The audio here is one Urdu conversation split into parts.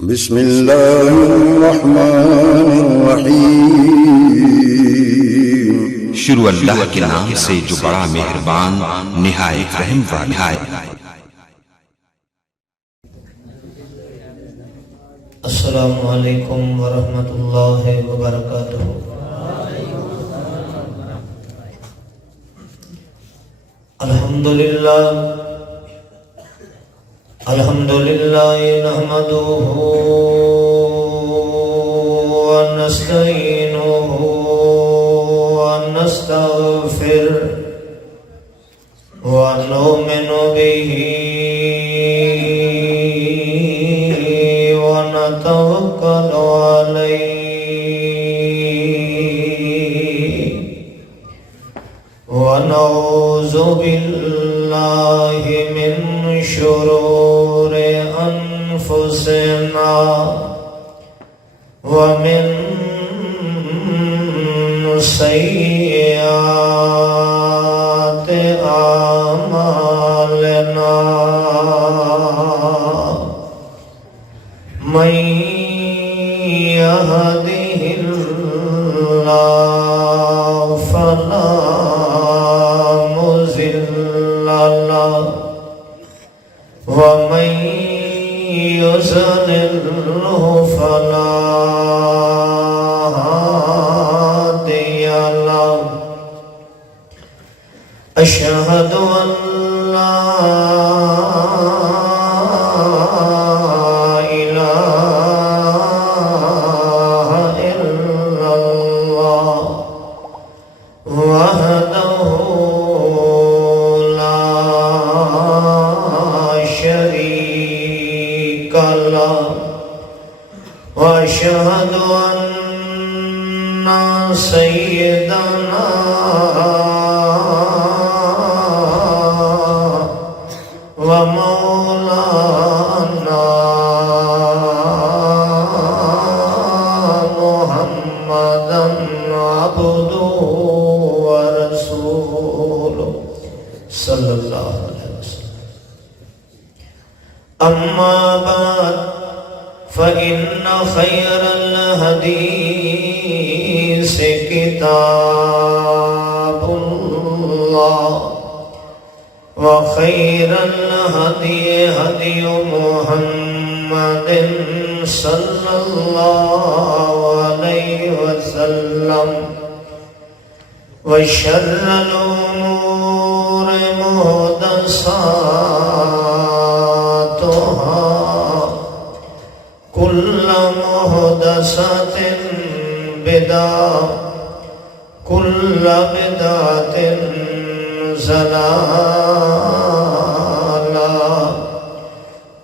بسم اللہ الرحمن الرحیم۔ شروع اللہ کے نام سے جو بڑا مہربان نہایت رحم والا ہے۔ السلام علیکم ورحمۃ اللہ وبرکاتہ۔ الحمدللہ نحمدہ ونستعینہ ونستغفرہ ونؤمن بہ ونتوکل علیہ ونعوذ باللہ من شرور انفسنا ومن سیئات اعمالنا من يهده الله فلا مضل له ومن يضلل فلا هادي له أشهد أن لا إله إلا الله وحده لا شريك له وأشهد أن سيدنا ومولانا محمدا عبده ورسوله صلى الله عليه وسلم۔ أما بعد فإن خير الحديث كتاب الله وخير الهدي هدي محمد صلى الله عليه وسلم وشر الأمور محدثاتها كل محدثة بدعة كل بدعة ضلالة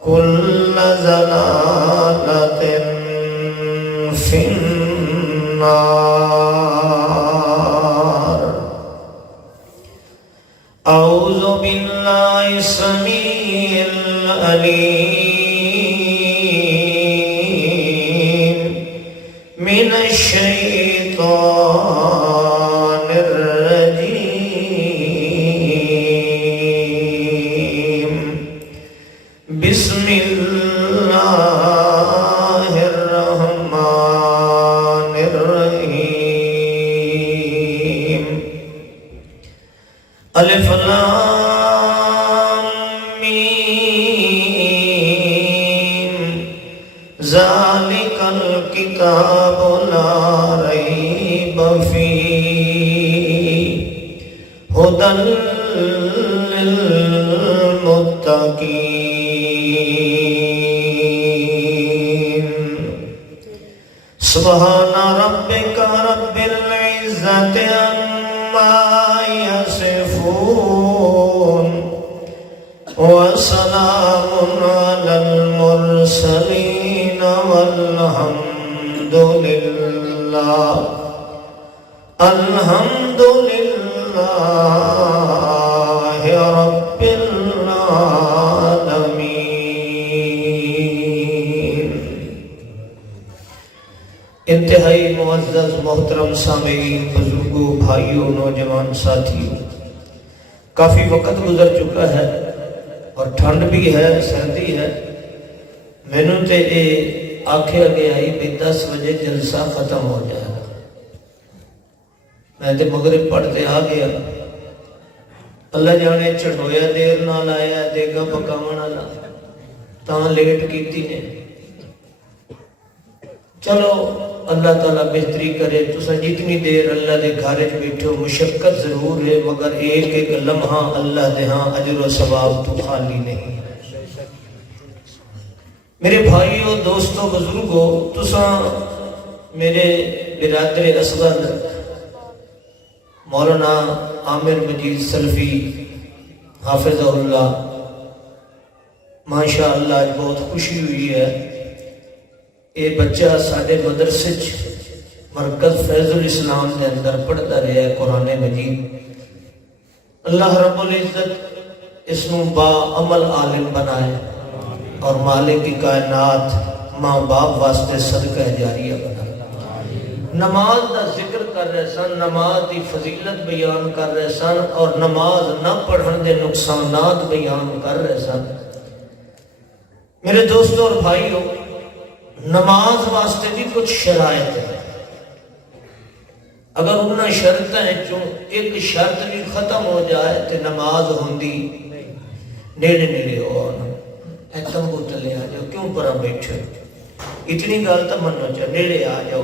كل ضلالة في النار۔ أعوذ بالله السميع العليم من الشيطان الرجيم۔ بسم الله الرحمن الرحيم۔ الف لام میم ذالک الکتاب لا ریب فیہ ھدی للمتقین۔ سبحان ربک رب العزت عما یصفون وسلام علی المرسلین والحمد للہ رب العالمین۔ انتہائی معزز محترم سامعین، بزرگوں، بھائیوں، نوجوان ساتھیوں، کافی وقت گزر چکا ہے اور ٹھنڈ بھی ہے، سردی ہے۔ مینوں تے آخیا گیا ہی بھی 10 بجے جلسہ ختم ہو جائے گا. میں تے مغرب پڑھتے آ گیا. اللہ جانے چڑھویا دیر نال آیا دیگا پکاون والا تاں لیٹ کیتی نے. چلو اللہ تعالیٰ بہتری کرے. تسا جتنی دیر اللہ دے گھر وچ بیٹھو مشقت ضرور ہے مگر ایک ایک لمحہ اللہ دے ہاں اجر و ثواب تو خالی نہیں. میرے بھائیوں دوستوں بزرگوں تسا میرے برادر اصغر مولانا عامر مجید سلفی حافظہ اللہ ماشاء اللہ بہت خوشی ہوئی ہے. یہ بچہ سارے مدرسے مرکز فیض الاسلام کے اندر پڑھتا رہا ہے قرآن مجید. اللہ رب العزت اس کو با عمل عالم بنائے اور مالک کی کائنات ماں باپ واسطے صدقہ جاریہ بنائے. نماز کا ذکر کر رہے سن, نماز کی فضیلت بیان کر رہے سن اور نماز نہ پڑھن دے نقصانات بیان کر رہے سن. میرے دوستوں اور بھائیوں نماز واسطے بھی کچھ شرائط ہے. اگر انہاں شرطیں چوں ایک شرط بھی ختم ہو جائے تو نماز ہوندی نیڑے نیڑے ہو اے تمبو تلے آ جاؤ, کیوں پرا بیٹھے, اتنی گل تو منو چاہ نیڑے آ جاؤ.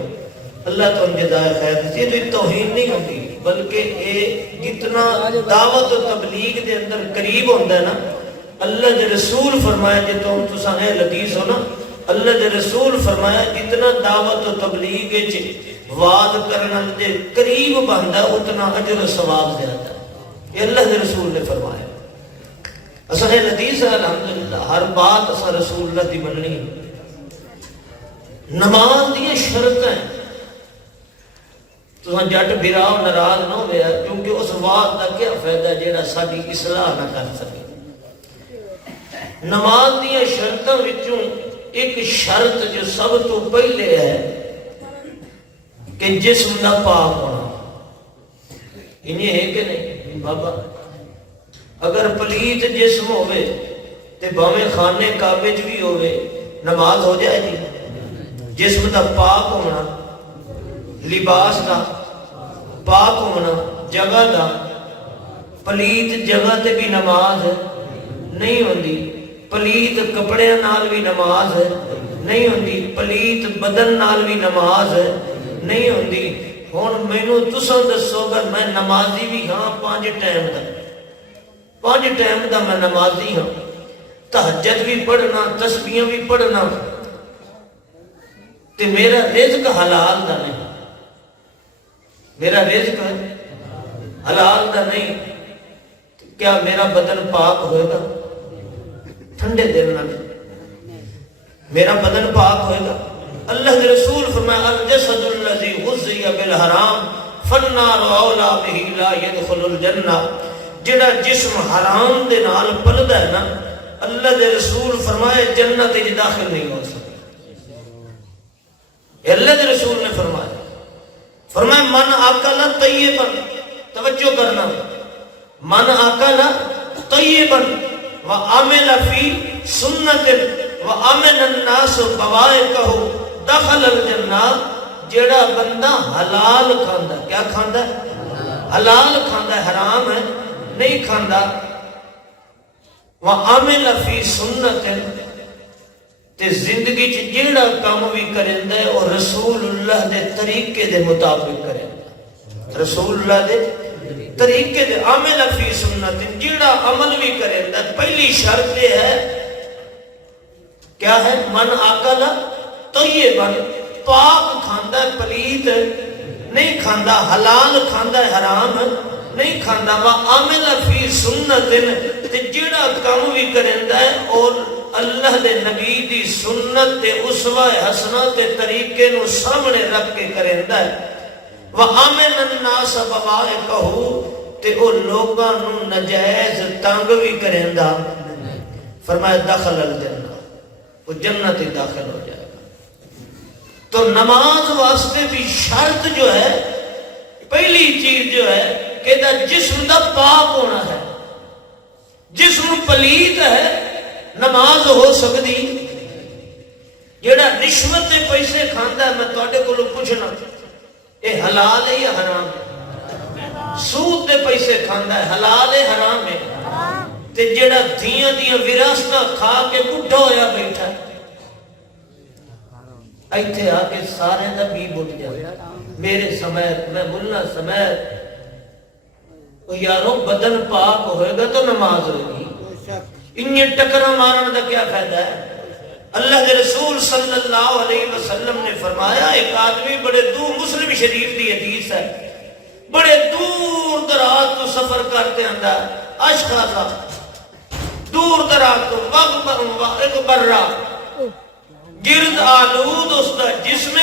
اللہ تو جزائے خیر دے. یہ تو توہین نہیں ہوتی بلکہ یہ جتنا دعوت و تبلیغ دے اندر قریب ہوتا ہے نا, اللہ دے رسول فرمایا جے تساں اہل حدیث ہو نا, اللہ دے رسول فرمایا جتنا دعوت و تبلیغ وعد کرنا دے قریب بندا اتنا اجر و ثواب زیادہ. یہ اللہ دے رسول نے فرمایا. اساں اہل حدیث الحمدللہ ہر بات اساں رسول اللہ دی مننی. نماز دی شرطیں تو جٹ بھراؤ ناراض نہ ہویا کیونکہ اس وعد کا کیا فائدہ جیڑا ساری اصلاح نہ کر سکے. نماز دی شرطاں وچوں ایک شرط جو سب تو پہلے ہے کہ جسم نہ پاک ہونا. انہیں ہے کہ نہیں بابا, اگر پلیت جسم ہوئے تے باویں خانے کعبے وچ بھی ہوئے نماز ہو جائے گی. جسم دا پاک ہونا, لباس دا پاک ہونا, جگہ دا پلیت جگہ تے بھی نماز نہیں ہوندی, پلیت کپڑے نال بھی نماز نہیں ہوندی, پلیت بدن نال بھی نماز نہیں ہوندی. ہن مینوں تساں دسو اگر میں نمازی بھی ہاں 5 ٹائم دا میں نمازی ہاں, تہجد بھی پڑھنا تسبیحاں بھی پڑھنا تے میرا رزق حلال دا نہیں, میرا رزق حلال دا نہیں, کیا میرا بدن پاک ہوئے گا؟ ٹھنڈے دل نہ میرا بدن پاک ہوئے گا؟ اللہ کے رسول فرمایا الجسد الذی غذی بالحرام فالنار اولا بہ لا يدخل الجنہ. جڑا جسم حرام دے نال پلدا ہے نا, اللہ کے رسول فرمایا جنت وچ داخل نہیں ہو سکتا. اللہ کے رسول نے فرمایا من اکل طیبا, توجہ کرنا, من اکل طیبا وعمل فی سنت وامن الناس بوائقہ دخل الجنہ. جڑا بندہ حلال کھاندا, کیا کھاندا ہے؟ حلال کھاندا ہے, حرام ہے نہیں کھاندا. وعمل فی سنت تے زندگی چ جیڑا کام بھی کریندا ہے اور رسول اللہ دے طریقے دے مطابق کریندا, رسول اللہ دے طریقے دے. عمل فی سنت, جیڑا عمل بھی کریندا, پہلی شرط یہ ہے کیا ہے؟ من اکل طیبا, پاک کھاندا ہے پلیت نہیں کھاندا, حلال کھاندا ہے حرام نہیں کھاندا. وعمل فی سنت, تے جیڑا کام بھی کریندا ہے اور اللہ دے نبی دی سنت تے اسوہ حسنہ تے طریقے نو سامنے رکھ کے کریندا ہے. وَآمِنَ النَّاسَ بَوَائِقَهُ, تے او لوگاں نو نجائز تنگ بھی کریندا. فرمایا دخل الجنہ, وہ جنت داخل ہو جائے گا. تو نماز واسطے بھی شرط جو ہے, پہلی چیز جو ہے کہ دا جسم دا پاک ہونا ہے. جسم پلیت ہے نماز ہو سکتی. جیڑا رشوت دے پیسے کھاندا ہے، میں تواڈے کولوں پوچھنا اے حلال ہے یا حرام ہے؟ سود دے پیسے کھاندا ہے، حلال ہے حرام ہے؟ تے جیڑا دھیاں دیاں وراثتاں کھا کے بڈھا ہویا بیٹھا ہے، ایتھے آ کے سارے دا بھی بٹ جائے میرے سمیت، میں ملنا سمیت۔ یاروں بدن پاک ہوئے گا تو نماز ہوگی، انہیں ٹکرہ مارن دا کیا فائدہ ہے؟ اللہ کے رسول صلی اللہ علیہ وسلم نے فرمایا ایک آدمی بڑے دور، مسلم شریف دی حدیث ہے، بڑے دور دراز تو سفر کرتے اندر اشخاصا دور دراز تو ایک برا گرد آلود اس دا جسم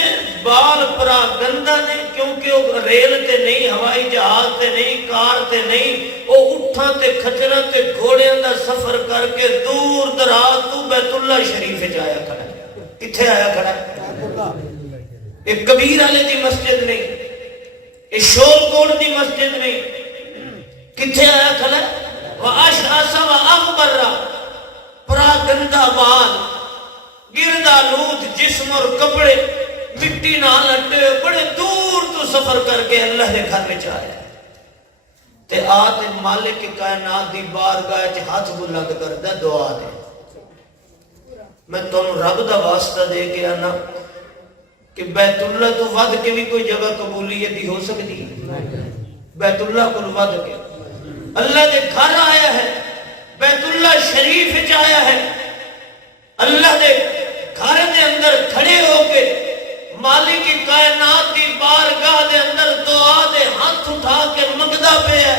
بال پرا گندہ نے، کیونکہ وہ ریل تے نہیں، ہوائی جہاز تے نہیں، کار تے نہیں، وہ اٹھاں تے کھچراں تے گھوڑے دا سفر کر کے دور دراز تو بیت اللہ شریف جایا کھڑا ہے۔ کتھے آیا کھڑا ہے؟ ایک کبیر والے دی مسجد نہیں، ایک شور کوٹ دی مسجد نہیں، کتھے آیا کھڑا ہے؟ وَأَشْعَثَ وَأَغْبَرَّ، پرا گندہ بال، گرد آلود جسم اور کپڑے مٹی نہ لٹے، بڑے دور تو سفر کر کے اللہ کے گھر میں آیا تے آتے مالک کائنات دی بارگاہ وچ ہاتھ بلند کردا دعا دے۔ میں تانوں رب دا واسطہ دے کے آنا کہ بیت اللہ تو ود کے بھی کوئی جگہ قبولیت ہو سکتی، بیت اللہ کو ود کے اللہ کے گھر آیا ہے، بیت اللہ شریف وچ آیا ہے، اللہ دے گھر دے اندر کھڑے ہو کے مالک کائنات دی بارگاہ دے اندر دعا دے ہاتھ اٹھا کے منگدا پہ ہے۔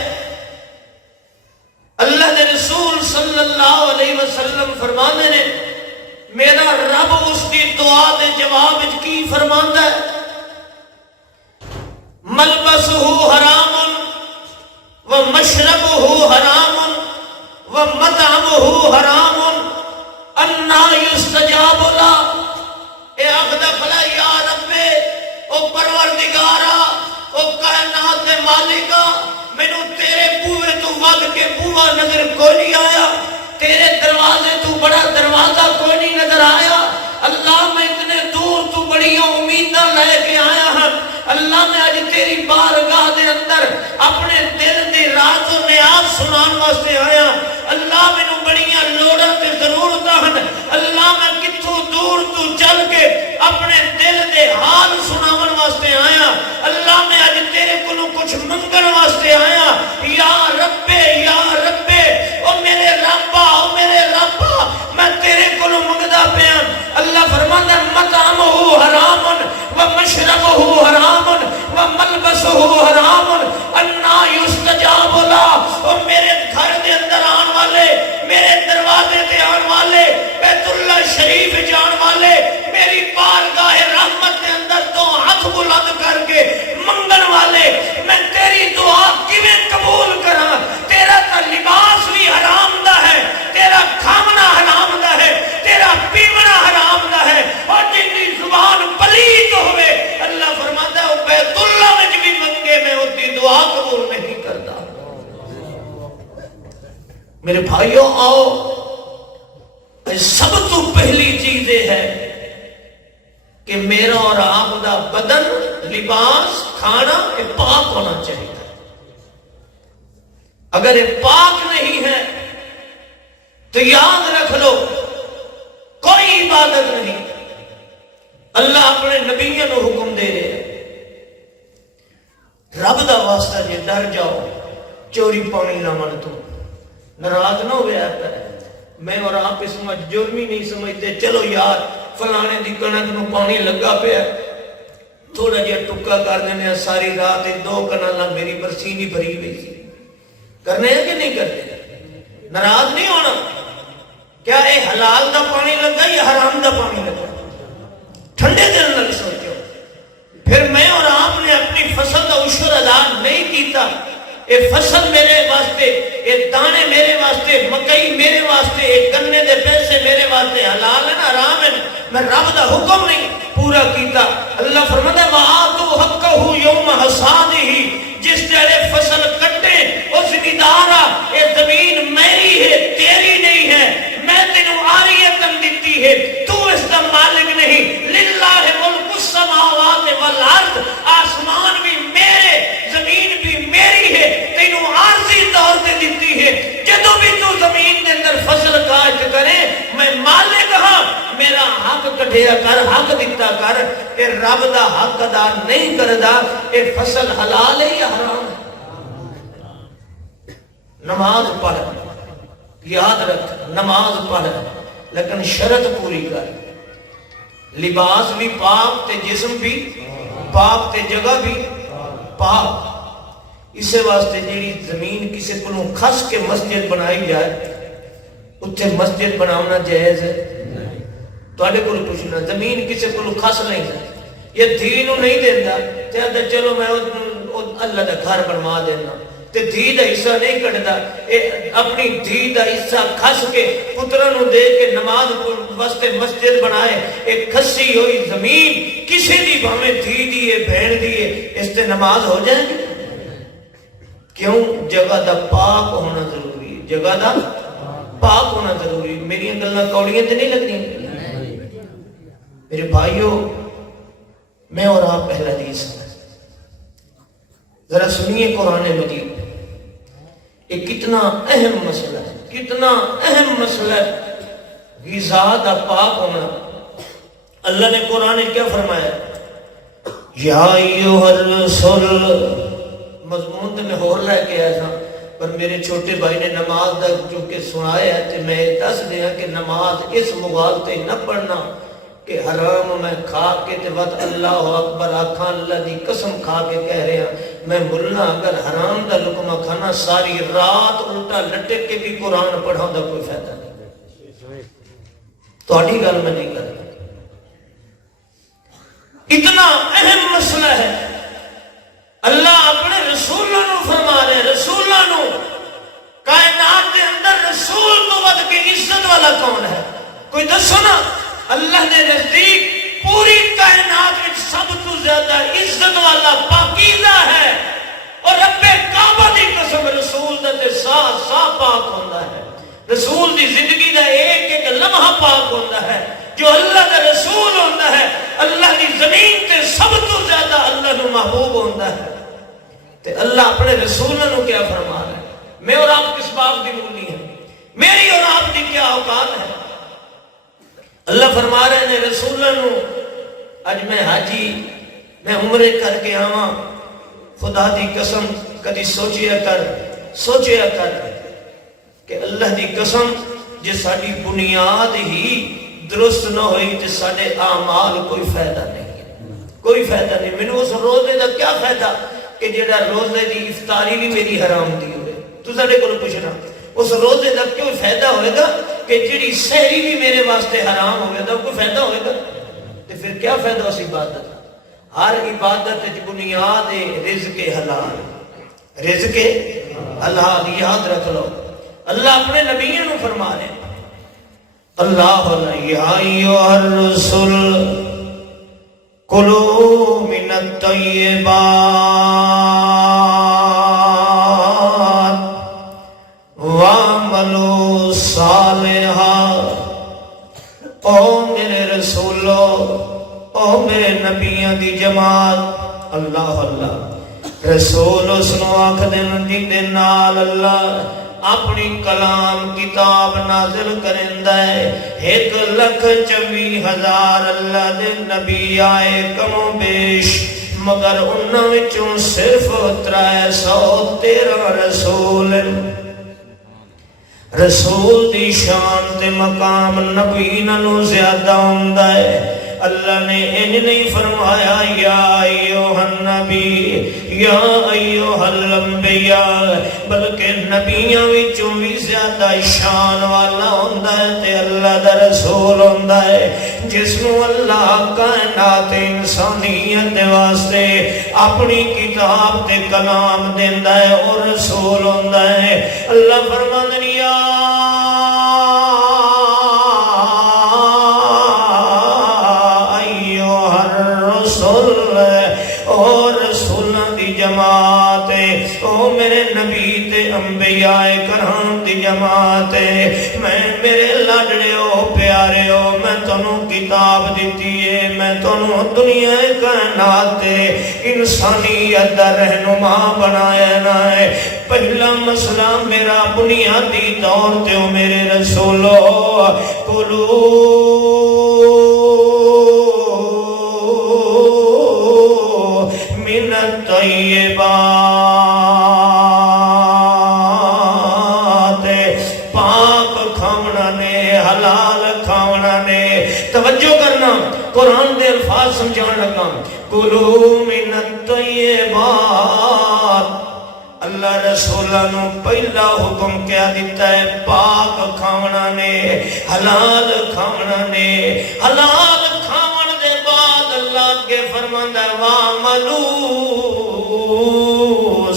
اللہ دے رسول صلی اللہ علیہ وسلم فرمانے نے میرا رب اس کی دعا دے جواب کی فرماندا ہے، ملبسہ حرام ومشربہ حرام ومطعمہ حرام انا یستجاب لا۔ اے آخدہ کھلا یا ربے، او پروردگارا، او کائنات دے مالکا، میں نو تیرے بوئے تو ود کے بوہ نظر کوئی نہیں آیا، تیرے دروازے تو بڑا دروازہ کوئی نہیں نظر آیا۔ اللہ میں اتنے دور تو بڑی امیدہ لے کے آیا ہاں، اللہ میں آج تیری بارگاہ دے اندر اپنے دل دی راز و نیاز سنان واسطے آیا۔ اللہ میں نو بڑیاں لوڑاں تے ضرورتاں ہیں، اللہ میں کتھوں دور تو چل کے اپنے دل دے حال سناون واسطے آیا۔ اللہ میں آج تیرے کلوں کچھ منگن واسطے آیا۔ یا ربے، یا ربے، او میرے ربا، او میرے ربا، میں تیرے کلوں منگدا پیا۔ اللہ فرماندا ہے مطعمہ حرام ومشربہ حرام وملبسہ حرام انا یستجاب لا۔ او میرے گھر دے اندر آن والے، میرے دروازے تے آن والے، بیت اللہ شریف جان والے، میری بارگاہ رحمت دے اندر تو ہاتھ بلند کر کے منگن والے، میں تیری دعا کیویں قبول کراں؟ تیرا تا لباس بھی حرام دا ہے، تیرا کھانا حرام دا ہے، تیرا پیونا حرام دا ہے، اور جن کی زبان پلیت ہوئے اللہ فرماتا ہے بیت اللہ میں بھی منگے میں ہوتی دعا قبول نہیں کرتا۔ میرے بھائیوں آؤ، سب تو پہلی چیز یہ ہے کہ میرا اور آپ دا بدن، لباس، کھانا یہ پاک ہونا چاہیے۔ اگر یہ پاک نہیں ہے تو یاد رکھ لو کوئی عبادت نہیں۔ اللہ اپنے نبیوں کو حکم دے رہے ہیں، رب دا واسطہ جے ڈر جاؤ چوری پانی نہ من تو ناراض نہ ہوئے آتا ہے۔ میں اور آپ اس میں جرمی نہیں سمجھتے، چلو یار فلانے دی کنک نو پانی لگا پہ ہے، تھوڑا جہا ٹکا کر دینے، ساری رات 2 کنالاں میری برسی نہیں بھری ہوئی سی۔ کرنے ہیں کہ نہیں کرتے؟ ناراض نہیں ہونا۔ کیا اے حلال دا پانی لگا یا حرام دا پانی لگا؟ ٹھنڈے دل نہ سوچو۔ پھر میں اور آپ نے اپنی فصل کا عشر ادا نہیں کیتا، اے فصل میرے واسطے، اے دانے میرے واسطے، مکئی میرے واسطے، اے گنے دے پیسے میرے واسطے حلال ہے نا حرام ہے؟ میں رب دا حکم نہیں پورا کیتا۔ اللہ فرماتا ہے وَآتُوا حَقَّهُ يَوْمَ حَصَادِهِ، جس جڑے فصل کٹے اس ندارہ، اے زمین میری ہے تیری نہیں ہے، میں تینوں عاریتاً دیتی ہے، تو اس کا مالک نہیں حق کٹھیا کر، حق دیتا کر، اے رب دا حق ادا نہیں کردا، اے فصل حلال ہے یا حرام ہے؟ نماز پڑھ، یاد رکھ نماز پڑھ لیکن شرط پوری کر، لباس بھی پاک تے جسم بھی پاک تے جگہ بھی پاک۔ اسے واسطے جیڑی زمین کسی کو کھس کے مسجد بنائی جائے اتھے مسجد بناونا جائز ہے؟ تواڈے کول پوچھنا، زمین کسی کو کھس نہیں ہے یہ دھی نو نہیں دیندا تے چلو میں اللہ دا گھر بنوا دینا تے دھی دا حصہ نہیں کٹدا، اپنی دھی دا حصہ کھس کے پتراں نو دے کے نماز واسطے مسجد بنائے، ایک کھسی ہوئی زمین کسی دی بھاویں دھی دی ہے بہن دی ہے اس تے نماز ہو جائے گی؟ کیوں؟ جگہ دا پاک ہونا ضروری ہے، جگہ دا پاک ہونا ضروری ہے۔ میری گلاں کوڑیاں تے نہیں لگدیاں میرے بھائیو، میں اور آپ پہلا حدیث ذرا سنیے قرآن مجید، یہ کتنا اہم مسئلہ ہے، کتنا اہم مسئلہ ہے غذا دا پاک ہونا۔ اللہ نے قرآن کیا فرمایا؟ یا ایھا الرسول، مضمون تو میں ہور لے کے آیا تھا پر میرے چھوٹے بھائی نے نماز دا چونکہ سنایا ہے تو میں دس دیا کہ نماز اس مغالطے نہ پڑھنا کہ حرام میں کھا کے تے وقت اللہ اکبر آکھاں، اللہ دی قسم کھا کے کہہ رہے ہیں میں ملنا اگر حرام دا لقمہ کھانا ساری رات الٹا لٹک کے بھی قرآن پڑھاؤں دا کوئی فائدہ نہیں۔ تہاڈی گل میں نہیں کر رہا، اتنا اہم مسئلہ ہے۔ اللہ اپنے رسولوں نو فرما رہے، رسولوں نو کائنات دے اندر رسول تو ود کے عزت والا کون ہے؟ کوئی دسو نا۔ اللہ نے نزدیک پوری کائنات میں سب تو زیادہ عزت والا پاکیزہ ہے، اور رب کعبہ دی قسم رسول دا تے سا پاک ہوندہ ہے، رسول دی زندگی دا ایک ایک لمحہ پاک ہوندہ ہے۔ جو اللہ دا رسول ہوندہ ہے اللہ دی زمین تے سب تو زیادہ اللہ نو محبوب ہوندہ ہے۔ تے اللہ اپنے رسولوں نو کیا فرما رہا ہے؟ میں اور آپ کس بات دی بولنی ہے؟ میری اور آپ دی کیا اوقات ہے؟ اللہ فرما رہے ہیں رسولوں نو، اج میں حاجی میں عمرے کر کے آواں، خدا دی قسم کدی سوچیا کر کہ اللہ دی قسم جے ساڈی بنیاد ہی درست نہ ہوئی تے ساڈے اعمال کوئی فائدہ نہیں ہے، کوئی فائدہ نہیں۔ میں اس روزے دا کیا فائدہ کہ جڑا روزے دی افطاری بھی میری حرام دی ہوئے؟ تو ساڈے کو پوچھنا اس روزے دا کیوں فائدہ ہوئے گا کہ جڑی سحری بھی میرے واسطے حرام ہوئے گا، کوئی فائدہ ہوئے گا؟ تو پھر کیا فائدہ اس عبادت؟ ہر عبادت بنیاد رزق حلال، رزق حلال یاد رکھ لو۔ اللہ اپنے نبیوں نے فرما رہے اللہ یا ایھا الرسول کلوا من الطیبات وَاعْمَلُوا صَالِحًا۔ او میرے رسولو، او میرے نبیوں دی جماعت، اللہ رسول اس نو آکھ دے نال اللہ اپنی کلام کتاب نازل کرندہ ہے۔ 1,24,000 اللہ دے نبی آئے کم و بیش، مگر انہاں وچوں صرف 313 رسول۔ رسول دی شان تے مقام نبی نالوں زیادہ ہوندہ ہے۔ اللہ نے انج نہیں فرمایا یا ایھا النبی یا ایھا الانبیاء، بلکہ نبیوں وچوں بھی زیادہ شان والا ہوندہ ہے تے اللہ دا رسول ہوندہ ہے جس نو اللہ کائنات انسانیت واسطے اپنی کتاب تے کلام دیندہ ہے اور رسول ہوندہ ہے۔ اللہ فرماندے یا اور رسولوں دی جماعت، او میرے نبی تے انبیاء کرام دی جماعت، میں میرے لاڈڑے ہو پیارے ہو، میں تنوں کتاب دیتی ہے، میں تنوں دنیا کائنات تے انسانیت دا رہنما بنایا نہ ہے۔ پہلا مسئلہ میرا بنیادی طور تے میرے رسولو کلو قرآن دے الفاظ سمجھان لگا کلو من الطیبات اللہ رسولہ نو پہلا حکم کیا دیتا ہے پاک کھاونا نے حلال کھاونا نے حلال کھاون دے بعد اللہ کے فرماندا ہے وَعْمَلُوا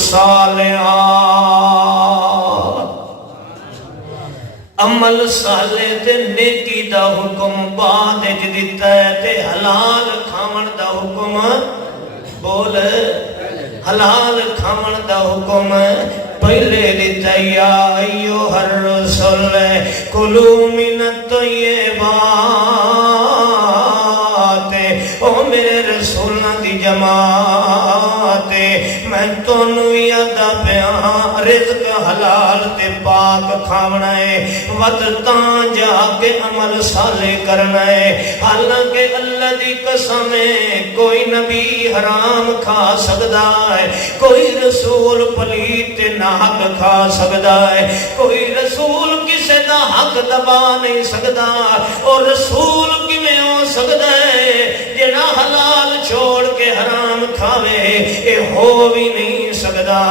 صَالِحًا عمل صالح تے نیکی دا حکم بعد وچ دتا ہے تے حلال کھاون دا حکم بول حلال کھاون دا حکم پہلے دتا یا ایھا الرسول کلوا من الطیبات او میرے رسولاں دی جماعت میں تانوں یاد پیا رزق حلال تے پاک کھاونا ہے ود تاں جا کے عمل صالح کرنا ہے حالانکہ اللہ دی قسم ہے کوئی نبی حرام کھا سکدا ہے کوئی رسول پلیت تے ناحق کھا سکدا ہے کوئی رسول کسے دا حق دبا نہیں سکدا اور رسول کیویں ہو سکدا ہے جڑا حلال چھوڑ کے حرام کھاوے اے ہو بھی نہیں سکدا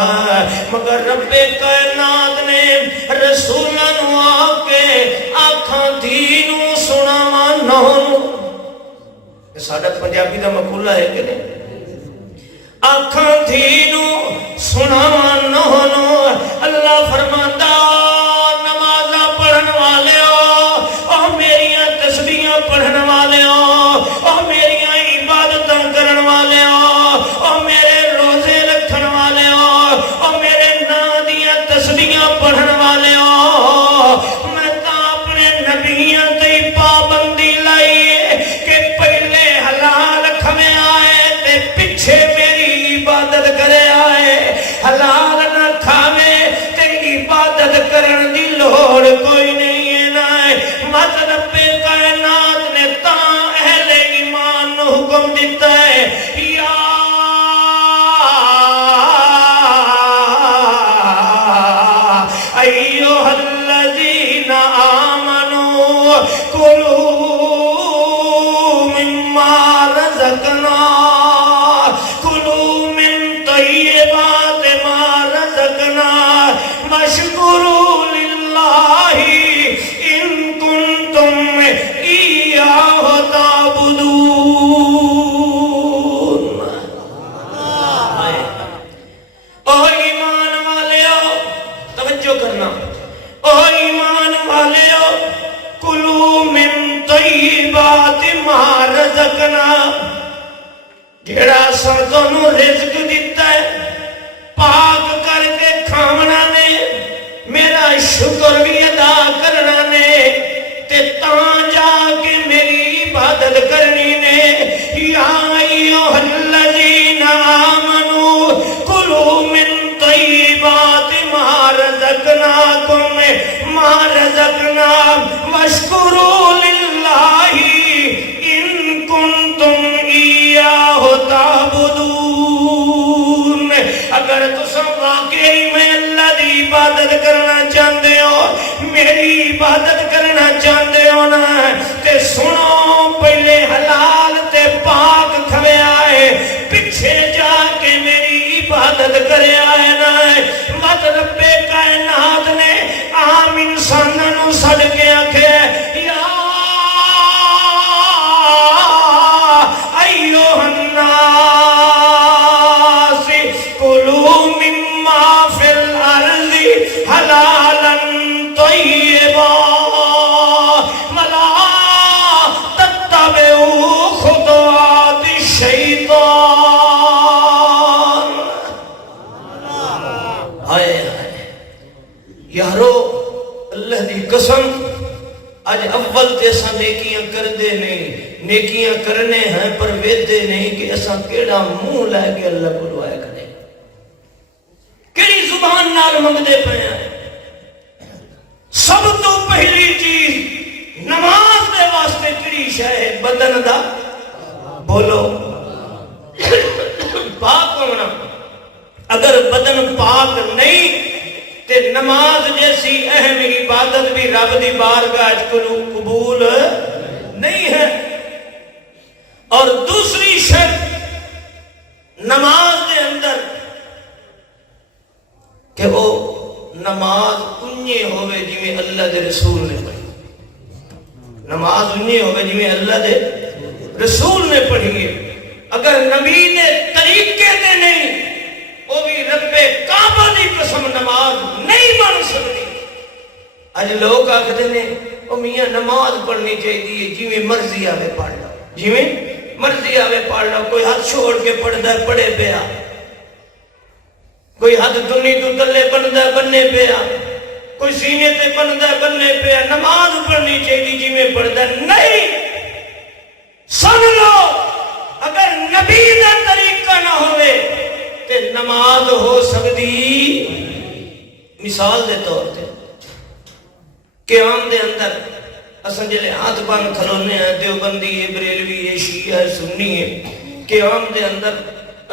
مگر رب کائنات نے رسولاں نو آ کے آکھاں دی نو سناواں نہوں ساڈا پنجابی دا مقولہ ہے کہ نہیں آکھاں دی نو سناواں نہوں اللہ فرماندا نمازاں پڑھن والیو او میریاں تسبیحاں پڑھن والیو او میریاں عبادتاں کرن والیو او میرے روزے رکھن والیو او میرے ناں دیاں تسبیحاں پڑھن والیو میں تاں اپنے نبیاں تے پابندی لائی کہ پہلے حلال کھوے آئے تے پیچھے میری عبادت کرے آئے حلال نہ کھاوے تے عبادت کرن دی لوڑ کوئی نہیں ہے نا مطلب کائنات نے تاں اہل ایمان نو حکم دیتا ہے یا ایھا الذین آمنوا کلوا مما رزقناکم من طیبات ما رزقناکم واشکروا للہ ان کنتم ایھا تعبدون او ایمان والیو توجہ کرنا او ایمان والیو کلوا من طیبات ما رزقناکم جیڑا سا تانوں رزق دیتا ہے پاک کر کے کھاونا نے میرا شکر بھی ادا کرنا نے تے تاں جا کے میری عبادت کرنی نے یا ایھا الذین آمنوا کلوا من طیبات ما رزقناکم واشکروا للہ ان کنتم ایھا تعبدون اگر تساں واقعی میں اللہ دی عبادت کرنا چاہتے ہو میری عبادت کرنا چاہتے ہو نا تے سنو پہلے حلال تے پاک کھوے آئے پیچھے جا کے میری عبادت کرے آئے نا مطلب کائنات نے عام انساناں نو سڑ کے آکھے یا ایھا الناس کلوا مما فی الارض حلالا طیبا ولا تتبعوا خطوات الشیطان یارو اللہ دی قسم آج اول تے اساں نیکیاں کردے نہیں نیکیاں کرنے ہیں پر ویدے نہیں کہ اساں کیڑا منہ لے کے اللہ کو دعائے کرے کیڑی زبان نال منگدے پے ہیں سب تو پہلی چیز نماز دے واسطے کیڑی شے ہے بدن دا بولو پاک ہونا اگر بدن پاک نہیں تے نماز جیسی اہم عبادت بھی رب دی بارگاہ قبول نہیں ہے اور دوسری شرط نماز دے اندر کہ وہ نماز انجے ہوئے جویں اللہ دے رسول نے پڑھی. نماز انجے ہوئے جویں اللہ دے رسول نے پڑھی ہے. اگر نبی نے طریقے دے نہیں وہ بھی رب کعبہ دی قسم نماز نہیں بن سکتی. اج لوگ آکھتے ہیں او میاں نماز پڑھنی چاہیے جویں مرضی آوے پڑھ لو, جویں مرضی آوے پڑھ لو. کوئی ہاتھ چھوڑ کے پڑھدا ہے پڑھے پیا, کوئی ہاتھ دنی تو تلے بندا ہے بننے پیا, کوئی سینے تے بندا ہے بننے پیا. نماز پڑھنی چاہیے جویں پڑھدا ہے. نہیں, سن لو اگر نبی دا طریقہ نہ ہوئے تے نماز ہو سکتی. مثال دے طور تے قیام دے اندر اصل جلے ہاتھ بان کھلونے ہیں, دیوبندی ہے, بریلوی ہے, شیعہ ہے, سنی ہے, قیام دے اندر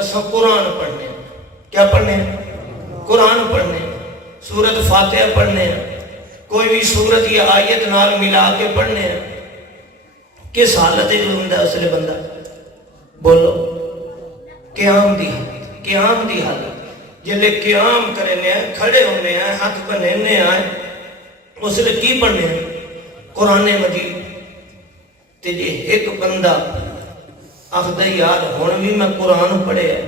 اصل قرآن پڑھنے ہیں. کیا پڑھنے ہیں؟ قرآن پڑھنے ہیں, سورت فاتحہ پڑھنے ہیں, کوئی بھی سورت یا آیت نال ملا کے پڑھنے ہیں. کس حالت ہے جو ہندہ اس لئے بندہ بولو؟ قیام دی حالت, قیام دی حالت. جلے قیام کرنے ہیں, کھڑے ہونے ہیں, ہاتھ بننے ہیں, اس لئے کی پڑھنے ہیں؟ قرآن مجید. تے جے ایک بندہ آخدہ یار ہون بھی میں قرآن پڑھے ہیں,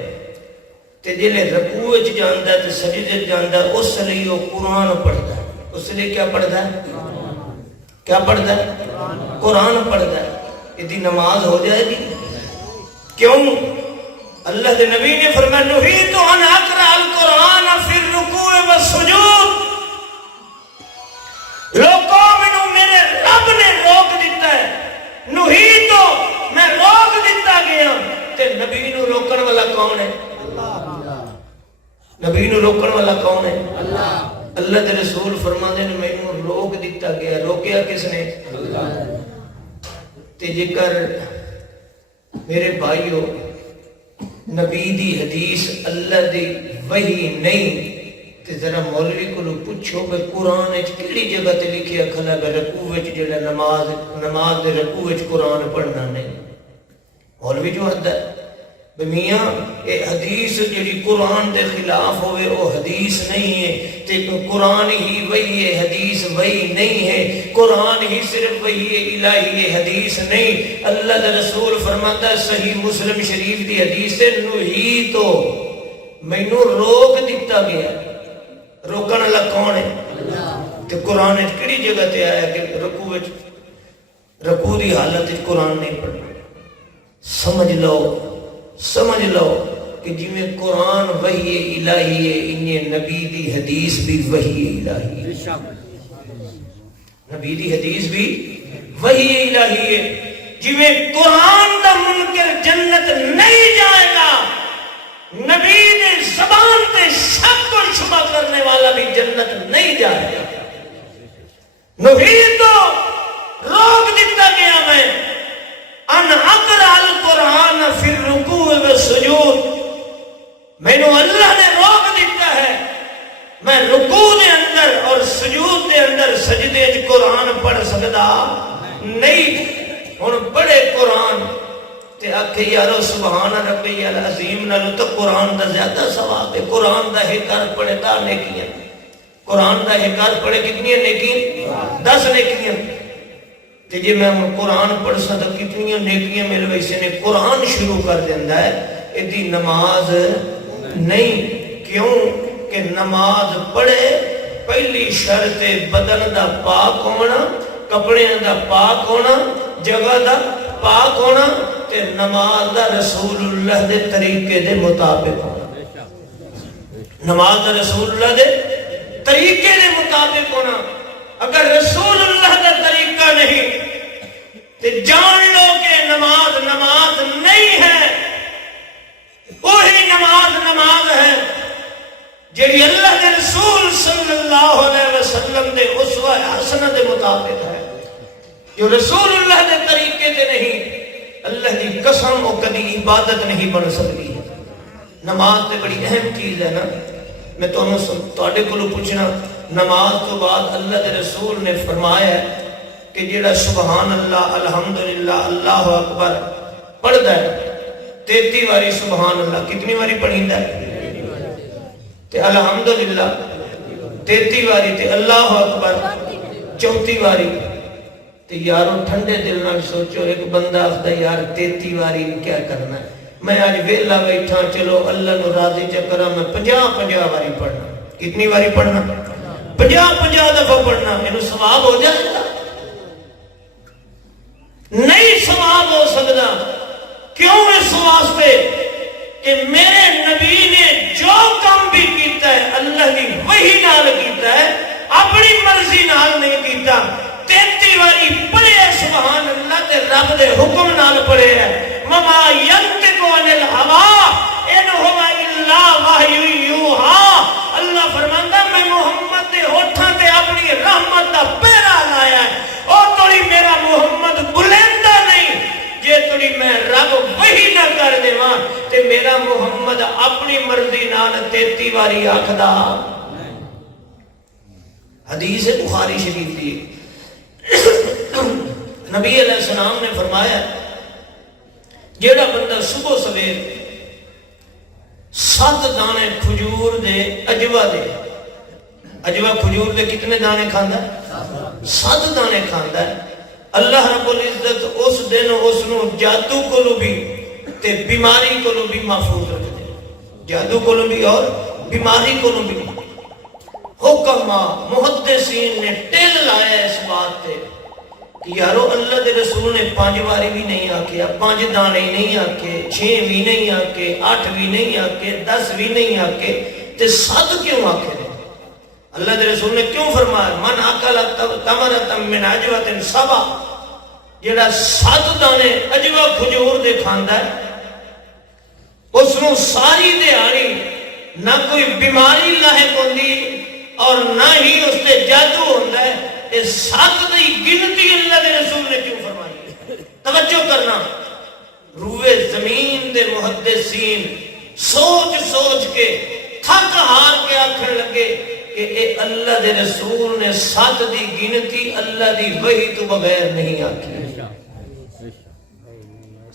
تے جلے رکوع وچ جاندا ہے تے سجدے جاندا ہے, اس لئے وہ قرآن پڑھدا ہے. اس لئے کیا پڑھدا ہے؟ کیا پڑھدا ہے؟ قرآن پڑھدا ہے. یہ دی نماز ہو جائے گی. کیوں؟ اللہ دے نبی نے فرمایا نہیت ان اقرأ القرآن فی الرکوع والسجود. لوگوں میرے رب نے روک دیتا ہے. نہیت میں روک دیتا گیا. تے نبی نو روکن والا کون ہے؟ نبی نو روکن والا کون ہے؟ اللہ دے رسول فرماندے نے میں نو روک دیتا گیا. روکیا کس نے؟ تے جکر میرے بھائیو نبی دی حدیث اللہ دی وحی نہیں تے ذرا مولوی کو پوچھو کہ قرآن وچ کیڑی جگہ تے لکھیا کھلا ہے رکوع وچ جڑا نماز دے رکوع وچ قرآن پڑھنا نہیں. مولوی جو حد ہے میاں اے حدیث جڑی قرآن دے خلاف ہوئے وہ حدیث نہیں ہے. تے قرآن ہی وحی ہے, حدیث وحی نہیں ہے. قرآن ہی صرف وحی الہی ہے, حدیث نہیں. اللہ دے رسول فرماتا ہے صحیح مسلم شریف دی حدیث سے نہی تو مینوں روک دیتا گیا. روکن اللہ کون ہے؟ تے قرآن کیڑی جگہ تے آیا کہ رکوع دی حالت قرآن نہیں پڑھنا. سمجھ لو کہ جی میں قرآن وحی الہی ہے, انہیں نبی دی حدیث بھی وحی الہی ہے. نبی دی حدیث بھی وحی الہی ہے. جی میں قرآن دا منکر جنت نہیں جائے گا, نبی نے زبان تے شک و شبہ کرنے والا بھی جنت نہیں جائے گا. نبی تو روک دیتا گیا میں ان اقرأ القرآن فی الرکوع والسجود. میں نو اللہ نے روک دیتا ہے میں رکوع دے اندر اور سجود دے اندر سجدے قرآن پڑھ سکتا نہیں. ہن پڑھے قرآن تے آکھے یارو سبحان ربی العظیم نالو تو قرآن دا زیادہ ثواب ہے. قرآن دا ہکار پڑھے تا نیکیاں, قرآن دا ہکار پڑھے کتنی نیکیاں؟ 10 نیکیاں. تے جے میں قرآن پڑھ سا تو کتنی نیکیاں میرے ویسے نے قرآن شروع کر دیندہ ہے. ایدی نماز نہیں. کیوں کہ نماز پڑھے پہلی شرط بدن دا پاک ہونا, کپڑے دا پاک ہونا, جگہ دا پاک ہونا, تے نماز دا رسول اللہ دے طریقے دے مطابق ہونا. نماز دا رسول اللہ دے طریقے دے مطابق ہونا. اگر رسول اللہ دا طریقہ نہیں تو جان لو کہ نماز نہیں ہے. وہی نماز ہے جیڑی اللہ کے رسول صلی اللہ علیہ وسلم دے اسوہ حسنہ دے مطابق ہے. جو رسول اللہ دے طریقے دے نہیں, اللہ کی قسم و کدی عبادت نہیں بن سکتی. نماز تے بڑی اہم چیز ہے نا. میں تواڈے کولوں پوچھنا, نماز تو بعد اللہ کے رسول نے فرمایا ہے کہ جیڑا سبحان اللہ الحمدللہ اللہ اکبر پڑھتا ہے 33 واری سبحان اللہ، کتنی واری پڑھیندا ہے؟ تے الحمدللہ 33 واری، تے اللہ اکبر 34 واری۔ تے یارو ٹھنڈے دل نال سوچو، ایک بندہ آخدا یار 33 واری کیا کرنا ہے، میں آج ویلا بیٹھا، چلو اللہ نو راضی چکرا، میں 50 واری پڑھنا۔ کتنی واری پڑھنا؟ 50 دفعہ پڑھنا، میرے ثواب ہو جائے گا؟ نہیں ثواب ہو سکتا۔ کیوں؟ اس واسطے کہ میرے نبی نے جو کام بھی کیتا ہے اللہ کی وحی نال کیتا ہے، اپنی مرضی نال نہیں کیتا۔ 33 واری پڑھے سبحان اللہ تے رب دے حکم نال پڑھے ہے۔ وما ينطق عن الهوى ان هو الا وحی یوحی۔ اللہ فرماندا میں محمد دے ہوٹھاں تے اپنی رحمت دا پہرا لایا ہے، او توڑی میرا محمد بلیندا نہیں، جے توڑی میں رب وحی نہ کر دیواں تے میرا محمد اپنی مرضی نال 33 واری آکھدا۔ حدیث بخاری شریف دی نبی علیہ السلام نے فرمایا جیڑا بندہ صبح سویر 7 دانے کھجور دے اجوا دے، اجوا کھجور دے کتنے دانے کھاندا ہے؟ 7 دانے کھاندا ہے، اللہ رب العزت اس دن اس نو جادو کولو بھی تے بیماری کولو بھی محفوظ رکھ دے، جادو کولو بھی اور بیماری کولو بھی۔ حکمہ محدثین نے ٹل لایا اس بات تے کہ یارو اللہ دے رسول نے 5 واری بھی نہیں آکے، 5 دانے نہیں آکے، 6 بھی نہیں آکے، 8 بھی نہیں آکے، 10 بھی نہیں آکے، تے 7 کیوں آکے دے؟ اللہ دے رسول نے کیوں فرمایا من اکل تمرۃ من عجوۃ سبع، جڑا 7 دانے اجوا کھجور دے کھاندا ہے اس نو ساری دیہاڑی نہ کوئی بیماری لاحق ہوندی اور نہ ہی اس تے جادو ہوندا ہے۔ اس 7 دی گنتی اللہ دے رسول نے کیوں فرمائی؟ توجہ کرنا، روئے زمین دے محدثین سوچ سوچ کے تھک ہار کے آکھن لگے کہ اے اللہ دے رسول نے 7 دی گنتی اللہ دی وحی تو بغیر نہیں آکی۔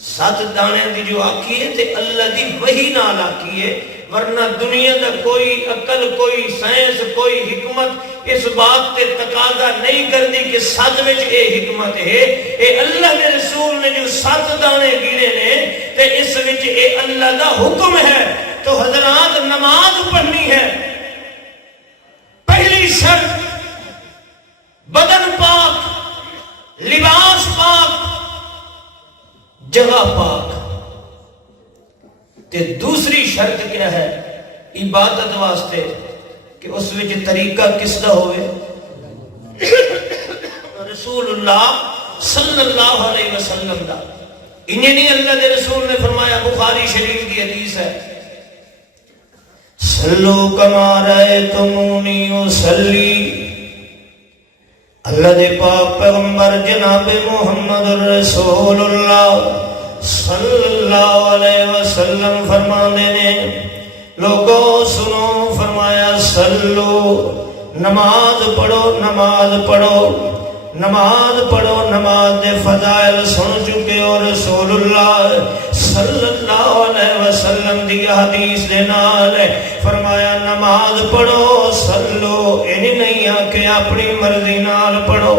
7 دانے دی جو آکی ہے تے اللہ دی وحی نال آکی ہے، ورنہ دنیا دا کوئی عقل، کوئی سائنس، کوئی حکمت اس بات تے تقاضا نہیں کرتی کہ 7 وچ اے حکمت ہے۔ اے اللہ دے رسول نے جو 7 دانے گنے نے تے اس وچ اے اللہ دا حکم ہے۔ تو حضرات نماز پڑھنی ہے، پہلی شرط بدن پاک، لباس پاک، جگہ پاک۔ تے دوسری شرط کیا ہے عبادت واسطے کہ اس وچ طریقہ کس دا ہوئے؟ رسول اللہ صلی اللہ علیہ وسلم دا۔ انہیں نہیں اللہ دے رسول نے فرمایا، بخاری شریف کی حدیث ہے، صلو کما رأیتمونی اصلی۔ اللہ دے پاک پیغمبر جناب محمد رسول اللہ صلی اللہ علیہ وسلم فرمانے نے لوگوں سنو، فرمایا صلو، نماز پڑھو، نماز پڑھو، نماز پڑھو، نماز دے فضائل سن چکے ہو۔ رسول اللہ صلی اللہ علیہ وسلم دی حدیث دے نال فرمایا نماز پڑھو، صلو، انہیں نہیں آکے اپنی مرضی نال پڑھو،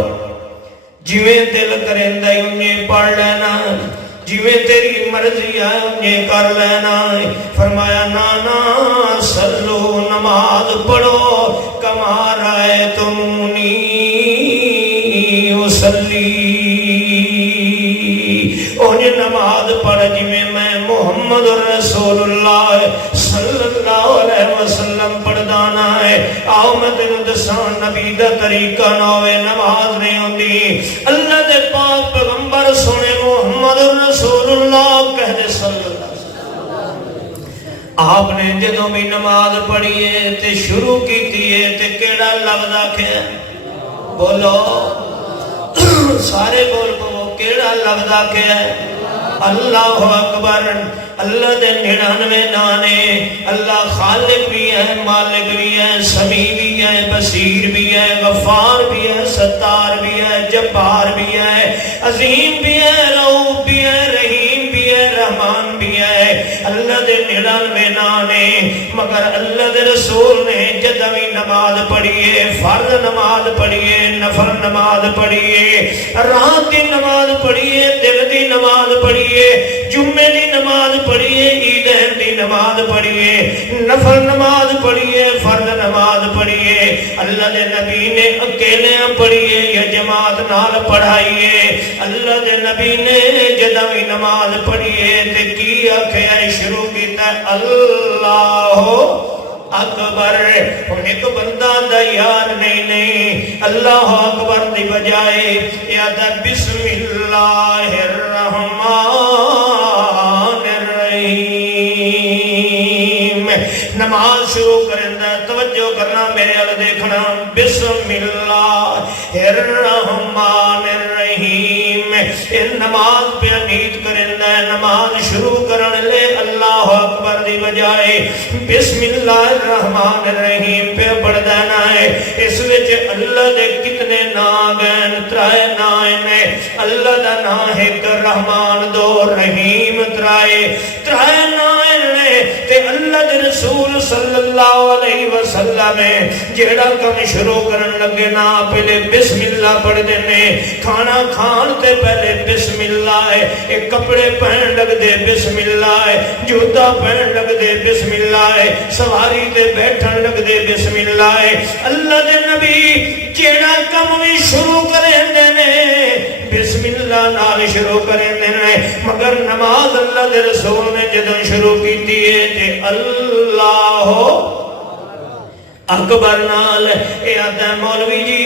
جویں دل کریندا انہیں پڑھ لینا، جویں تیری مرضی ہے انہیں کر لینا۔ فرمایا نانا صلو، نماز پڑھو، کما رأیتمونی اصلی، انہیں نماز پڑھ جویں میں محمد رسول اللہ صلی اللہ علیہ وسلم پڑھدانا ہے۔ آؤ میں تینوں دساں نبی دا طریقہ نہ ہوئے نماز نہیں ہوندی۔ اللہ دے پاک پیغمبر سونے محمد رسول اللہ کہہ دے صلی اللہ علیہ وسلم، آپ نے جدوں بھی نماز پڑھی ہے تے شروع کیتی ہے تے کیڑا لفظ آکھیا؟ بولو سارے بول پو، کیڑا لفظ آکھیا ہے؟ اللہ اکبر۔ اللہ دے 99 نانے، اللہ خالق بھی ہے، مالک بھی ہے، سمیع بھی ہے، بصیر بھی ہے، غفار بھی ہے، ستار بھی ہے، جبار بھی ہے، عظیم بھی ہے، رؤوف بھی ہے، رحیم بھی ہے، اللہ دے 99 نام نے، مگر اللہ دے رسول نے جدوں بھی نماز پڑھیے، فرض نماز پڑھیے، نفل نماز پڑھیے، رات دی نماز پڑھیے، دل دی نماز پڑھیے، جمعے دی نماز پڑھیے، عیدین دی نماز پڑھیے، نفل نماز پڑھیے، فرض نماز پڑھیے، اللہ دے نبی نے اکیلے پڑھیے یا جماعت نال پڑھائیے، اللہ دے نبی نے جدوں بھی نماز پڑھیے تے کی آکھیا شروع کیتا اللہ اکبر۔ ہن ایک بندہ دا یار نہیں اللہ اکبر دی بجائے یاد بسم اللہ الرحمن الرحیم نماز شروع کرنا، توجہ کرنا، میرے ال دیکھنا، بسم اللہ الرحمن الرحیم نماز پہ نیت کرنا ہے، نماز شروع کرنے لے اللہ اکبر دی بجائے بسم اللہ الرحمن الرحیم پہ پڑھ دینا ہے۔ اس وچ اللہ دے کتنے نام گئے؟ 3 نام نے، اللہ دا نام ایک، رحمان 2، رحیم 3 نام نے تے اللہ دے رسول صلی اللہ علیہ وسلم جیڑا کم شروع کرن لگے نا پہلے بسم اللہ پڑھ دینے، کھانا کھان تے پہلے بسم اللہ ہے، ایک کپڑے پہن لگ دے بسم اللہ ہے، جوتا پہن لگ دے بسم اللہ ہے، سواری تے بیٹھن لگ دے بسم اللہ ہے۔ اللہ دے نبی جیڑا کم بھی شروع کریں دینے بسم اللہ نال شروع کریں دینے، مگر نماز اللہ دے رسول نے جدوں شروع کی دیئے تے اللہ اکبر نال اے آدھا مولوی جی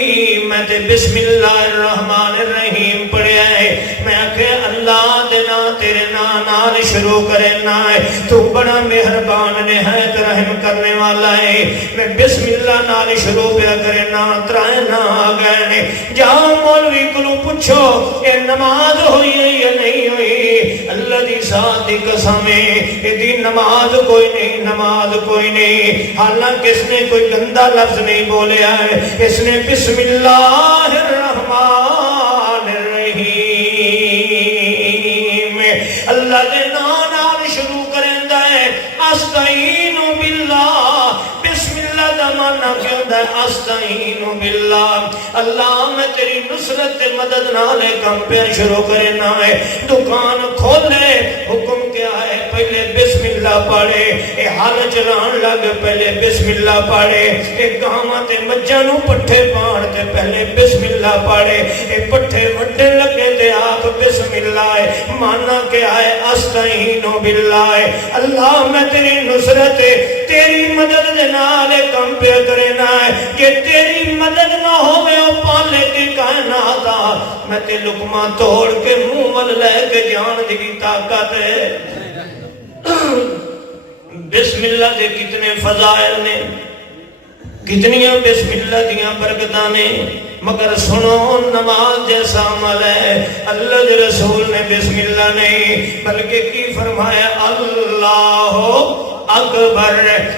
میں تے بسم اللہ الرحمن الرحیم پڑھیا ہے، میں آکھے اللہ دینا تیرے نال شروع کرنا ہے، تو بڑا مہربان نہایت رحم کرنے والا ہے، میں بسم اللہ نال شروع پہ کرنا، 3 نام آ گئے نے، جاؤ مولوی کو پوچھو اے نماز ہوئی ہے یا نہیں ہوئی؟ اللہ دی ذات دی قسم ہے دی نماز کوئی نہیں، نماز کوئی نہیں، حالانکہ اس نے کوئی گندہ لفظ نہیں بولیا ہے، اس نے بسم اللہ الرحمن الرحیم اللہ دے نام شروع کرندا ہے، استعین باللہ، بسم اللہ دا معنی کیا ہوتا ہے؟ استعین باللہ، اللہ میں تیری نصرت تے مدد نال کم پہ شروع کرنا ہے، دکان کھولے حکم کیا ہے؟ پہلے بسم اللہ پڑھے، اے حال چلان لگ پہلے بسم اللہ پڑھے، اے گاواں تے مجھاں نوں پٹھے پاڑ تے پہلے بسم اللہ پڑھے، اے پٹھے وڈے لگے تے آپ بسم اللہ ہے، مانا کیا ہے؟ استعین باللہ، اللہ میں تیری نصرت تیری مدد دے نال کم پہ کرنا ہے، کہ تیری مدد نہ ہوے او پالے کی کائنات میں تے لقمہ توڑ کے منہ ول لے کے جان دی طاقت ہے۔ بسم اللہ دے کتنے فضائل نے، کتنیاں بسم اللہ دیاں برکتاں نے، مگر سنو نماز جیسا عمل ہے، اللہ دے رسول نے بسم اللہ نہیں بلکہ کی فرمایا اللہ اکبر۔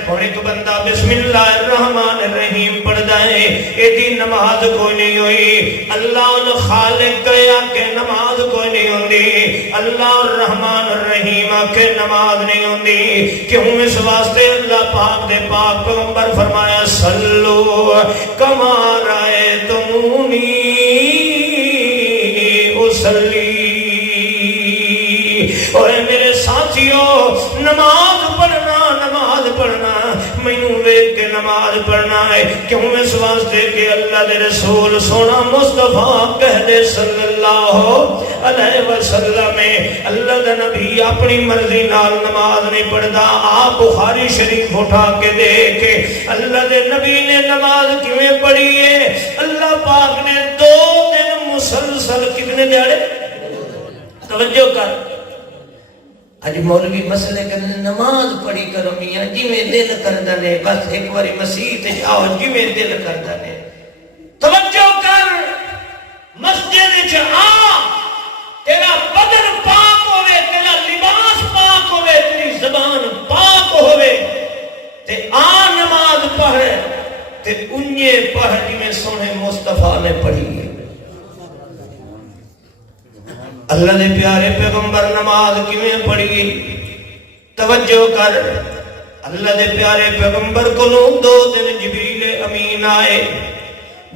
اور ایک بندہ بسم اللہ الرحمن الرحیم پڑھتا ہے، ایدی نماز کوئی نہیں ہوئی، اللہ الخالق کہیا کہ نماز کوئی نہیں ہوندی، اللہ الرحمن الرحیم کہ نماز نہیں ہوندی، کیوں؟ اس واسطے اللہ پاک دے پاک پیغمبر فرمایا صلو کما رأیتمونی اصلی، اور میرے ساتھیوں نماز پڑھنا مینوں ویکھ کے نماز پڑھنا ہے، کیوں؟ اس واسطے کہ اللہ دے رسول سونا مصطفیٰ کہہ دے صلی اللہ علیہ وسلم، اللہ دا نبی اپنی مرضی نال نماز نہیں پڑھدا، آپ بخاری شریف اٹھا کے دیکھے اللہ دے نبی نے نماز کیویں پڑھی ہے؟ اللہ پاک نے 2 دن مسلسل کتنے دیہڑے؟ توجہ کر، اج مولوی مسئلے کرنے نماز پڑھی کرو میاں جی میں دل کردہ نے، بس ایک باری مسیح تے جاؤ جی میں دل کردہ نے، توجہ کر، مسجد وچ آ، تیرا بدن پاک ہوئے، تیرا لباس پاک ہوئے، تیری زبان پاک ہوئے تے آ نماز پڑھ تے انجے پڑھ جی میں سونے مصطفیٰ نے پڑھی ہے۔ اللہ دے پیارے پیغمبر نماز کیویں پڑھی؟ توجہ کر، اللہ دے پیارے پیغمبر کو 2 دن جبریل امین آئے،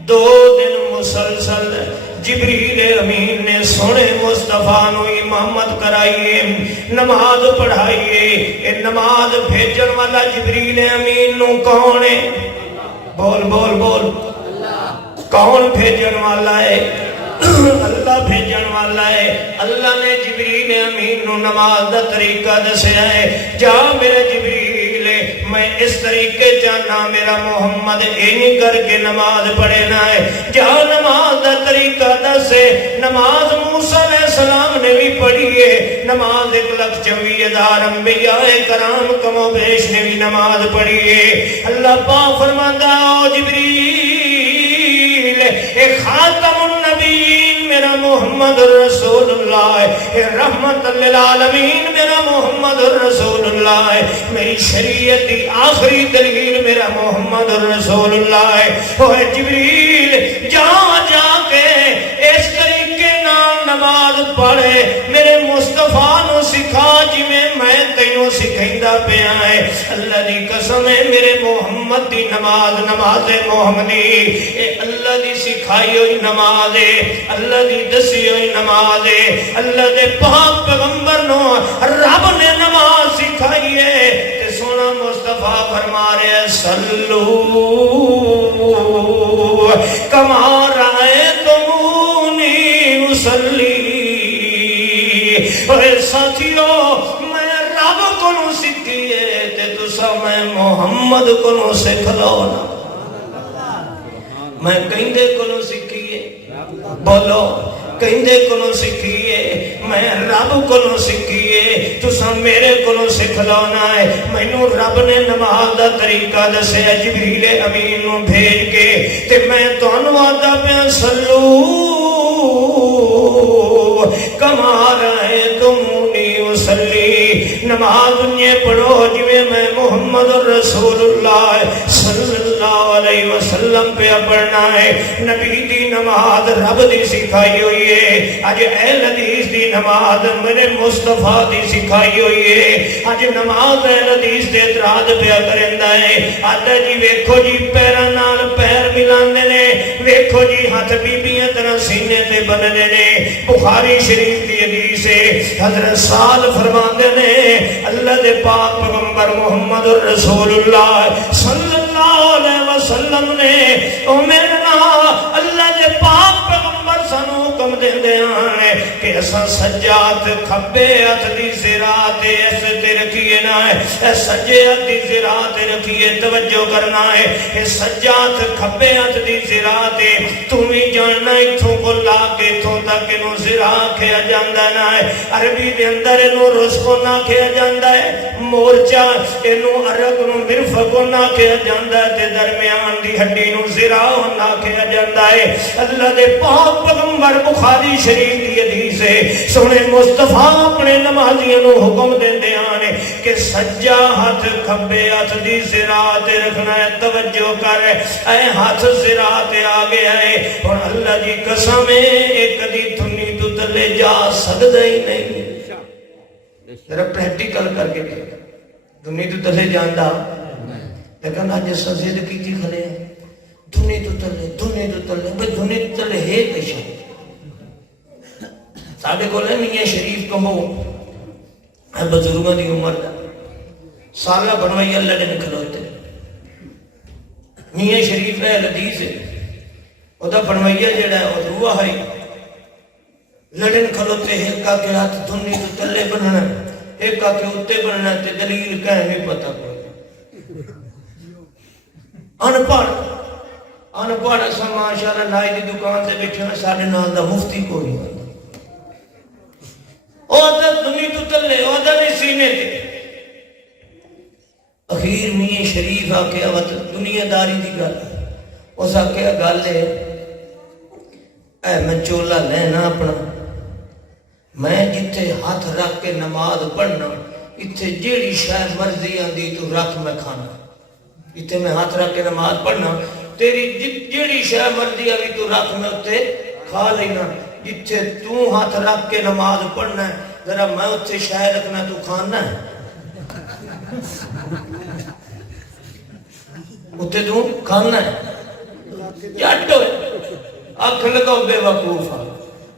2 دن مسلسل جبریل امین نے سونے مصطفیٰ نو امامت کرائیے، نماز پڑھائیے۔ اے نماز بھیجن والا جبریل امین نو کون ہے؟ بول بول بول، کون بھیجن والا ہے؟ اللہ بھیجن والا ہے۔ اللہ نے جبریل امین نو نماز دا طریقہ دسیا ہے، جا میرے جبریل میں اس طریقے جانا، میرا محمد اینی کر کے نماز پڑھنا ہے، جا نماز دا طریقہ دسے۔ نماز موسیٰ علیہ السلام نے بھی پڑھی ہے، نماز 1,24,000 انبیاء کرام کم و بیش نے بھی نماز پڑھی ہے۔ اللہ پاک فرماتا او جبریل، اے خاتم النبیین میرا محمد رسول اللہ ہے، رحمت للعالمین میرا محمد رسول اللہ ہے، میری شریعت کی آخری دلیل میرا محمد رسول اللہ ہے۔ اوہ جبریل جا جا کے اس طریقے نام نماز پڑھے، میرے مصطفیٰ نو سکھا جی میں تینوں سکھائندہ پہ آئے۔ اللہ دی قسم ہے میرے محمد دی نماز، نماز محمدی اے اللہ دی سکھائی ہوئی نماز ہے، اللہ دی دسی ہوئی نماز ہے۔ اللہ دے پاک پیغمبر نو رب نے نماز سکھائی ہے، تے سونا مصطفیٰ فرما رہے ہیں صلو کما رأیتمونی اصلی۔ اے ساتھیو، میں رب کو نو سکھیے تے تسا میں محمد کو نو سکھ لو نا۔ میں کہندے کو نو سکھیے، بولو کہندے کو نو سکھیے، میں رب کو نو سکھیے، تسا میرے کو نو سکھ لانا ہے۔ میں نو رب نے نماز دا طریقہ دسے جبریل امین نو بھیج کے، تے میں تو انوادا پہ صلو کما رأیتمونی اصلی۔ نماز انہیں پڑھو جویں میں محمد رسول اللہ صلی اللہ علیہ وسلم پہ پڑھنا ہے۔ نبی دی نماز رب دی سکھائی ہوئی ہے، آج اہل حدیث دی نماز میرے مصطفیٰ دی سکھائی ہوئی ہے۔ آج نماز اہل حدیث دے اعتراض پہ کرندا ہے، آدھا جی ویکھو جی پیراں نال پیر ملاندے نے، ویکھو جی ہاتھ بیبیاں طرح سینے تے بننے نے۔ بخاری شریف دی حدیث ہے، حضرت سعد فرماندے نے اللہ دے پاک پیغمبر محمد رسول اللہ صلی اللہ علیہ وسلم نے او میرا اللہ دے پاک پیغمبر سانو حکم دیندے ہیں کہ اساں سجاد کھبے ہاتھ دی زراعت اس تے رکھیے نا ہے، سجے ہاتھ دی زراعت رکھیے، توجہ کرنا ہے۔ اے سجاد کھبے ہاتھ دی زراعت تم ہی جاننا اتھوں کو لا کے اتھوں تک انہوں زراعت کھیا جاندہ نا ہے۔ عربی دے اندر انہوں رسکو نہ کھیا جاندہ ہے، مورچہ انہوں عرق نو مرفقو نہ کھیا جاندہ ہے، تے درمیان دی ہڈی نو زراعت نہ کھیا جاندہ ہے۔ اللہ دے پاک پیغمبر بخاری شریف دی حدیث ہے، سونے مصطفیٰ اپنے نمازیوں نو حکم دیندے آنے کہ سجا ہاتھ کھبے ہاتھ دی زراعت رکھنا ہے۔ توجہ کر، اے ہاتھ زراعت آگے آئے اور اللہ جی قسم ایک دی تھنی تو تلے جا سکتا ہی نہیں۔ ذرا پریکٹیکل کر کے دنیا تو تلے جاندہ، لیکن آج ایسا زید کی تھی کھلے ہیں دنیا تو تلے، دنیا تو تلے، بھئی دنیا تو تلے ہے کشا ساڑھے کو لے میاں شریف کمو ہے بزرگوں دی عمر دا سالہ بنوائی اللہ نے نکلوتے میاں شریف ہے حدیث ہے او دا بنوائیہ جڑا ہے او روح ہے لڑن کھلوتے ہیں ایک کے ہاتھ دنیا تو تلے بننا ایک کے اتے بننا تے دلیل کہیں نہیں پتا کوئی انپڑھ اسا ماشاءاللہ نائی دی دکان سے بیٹھے ساڑھے نال دا مفتی کوئی نہیں، اوہ دنیا تو تلے اوہ نہیں سینے تے۔ اخیر میاں شریف آکے دنیا داری دی گل اس آکے گل ہے اے میں چولا لینا اپنا، میں جتھے ہاتھ رکھ کے نماز پڑھنا اتھے جیڑی شاہ مرضی آندی تو رکھ میں کھانا، اتھے میں ہاتھ رکھ کے نماز پڑھنا تیری جیڑی شاہ مرضی آندی تو رکھ میں اتھے کھا لینا، جتھے تو ہاتھ رکھ کے نماز پڑھنا ہے ذرا میں اتھے شاہ رکھنا تو کھانا ہے اتنے تو کھانا ہے جٹ ہوئے اکھ لگاؤ بے وقوفا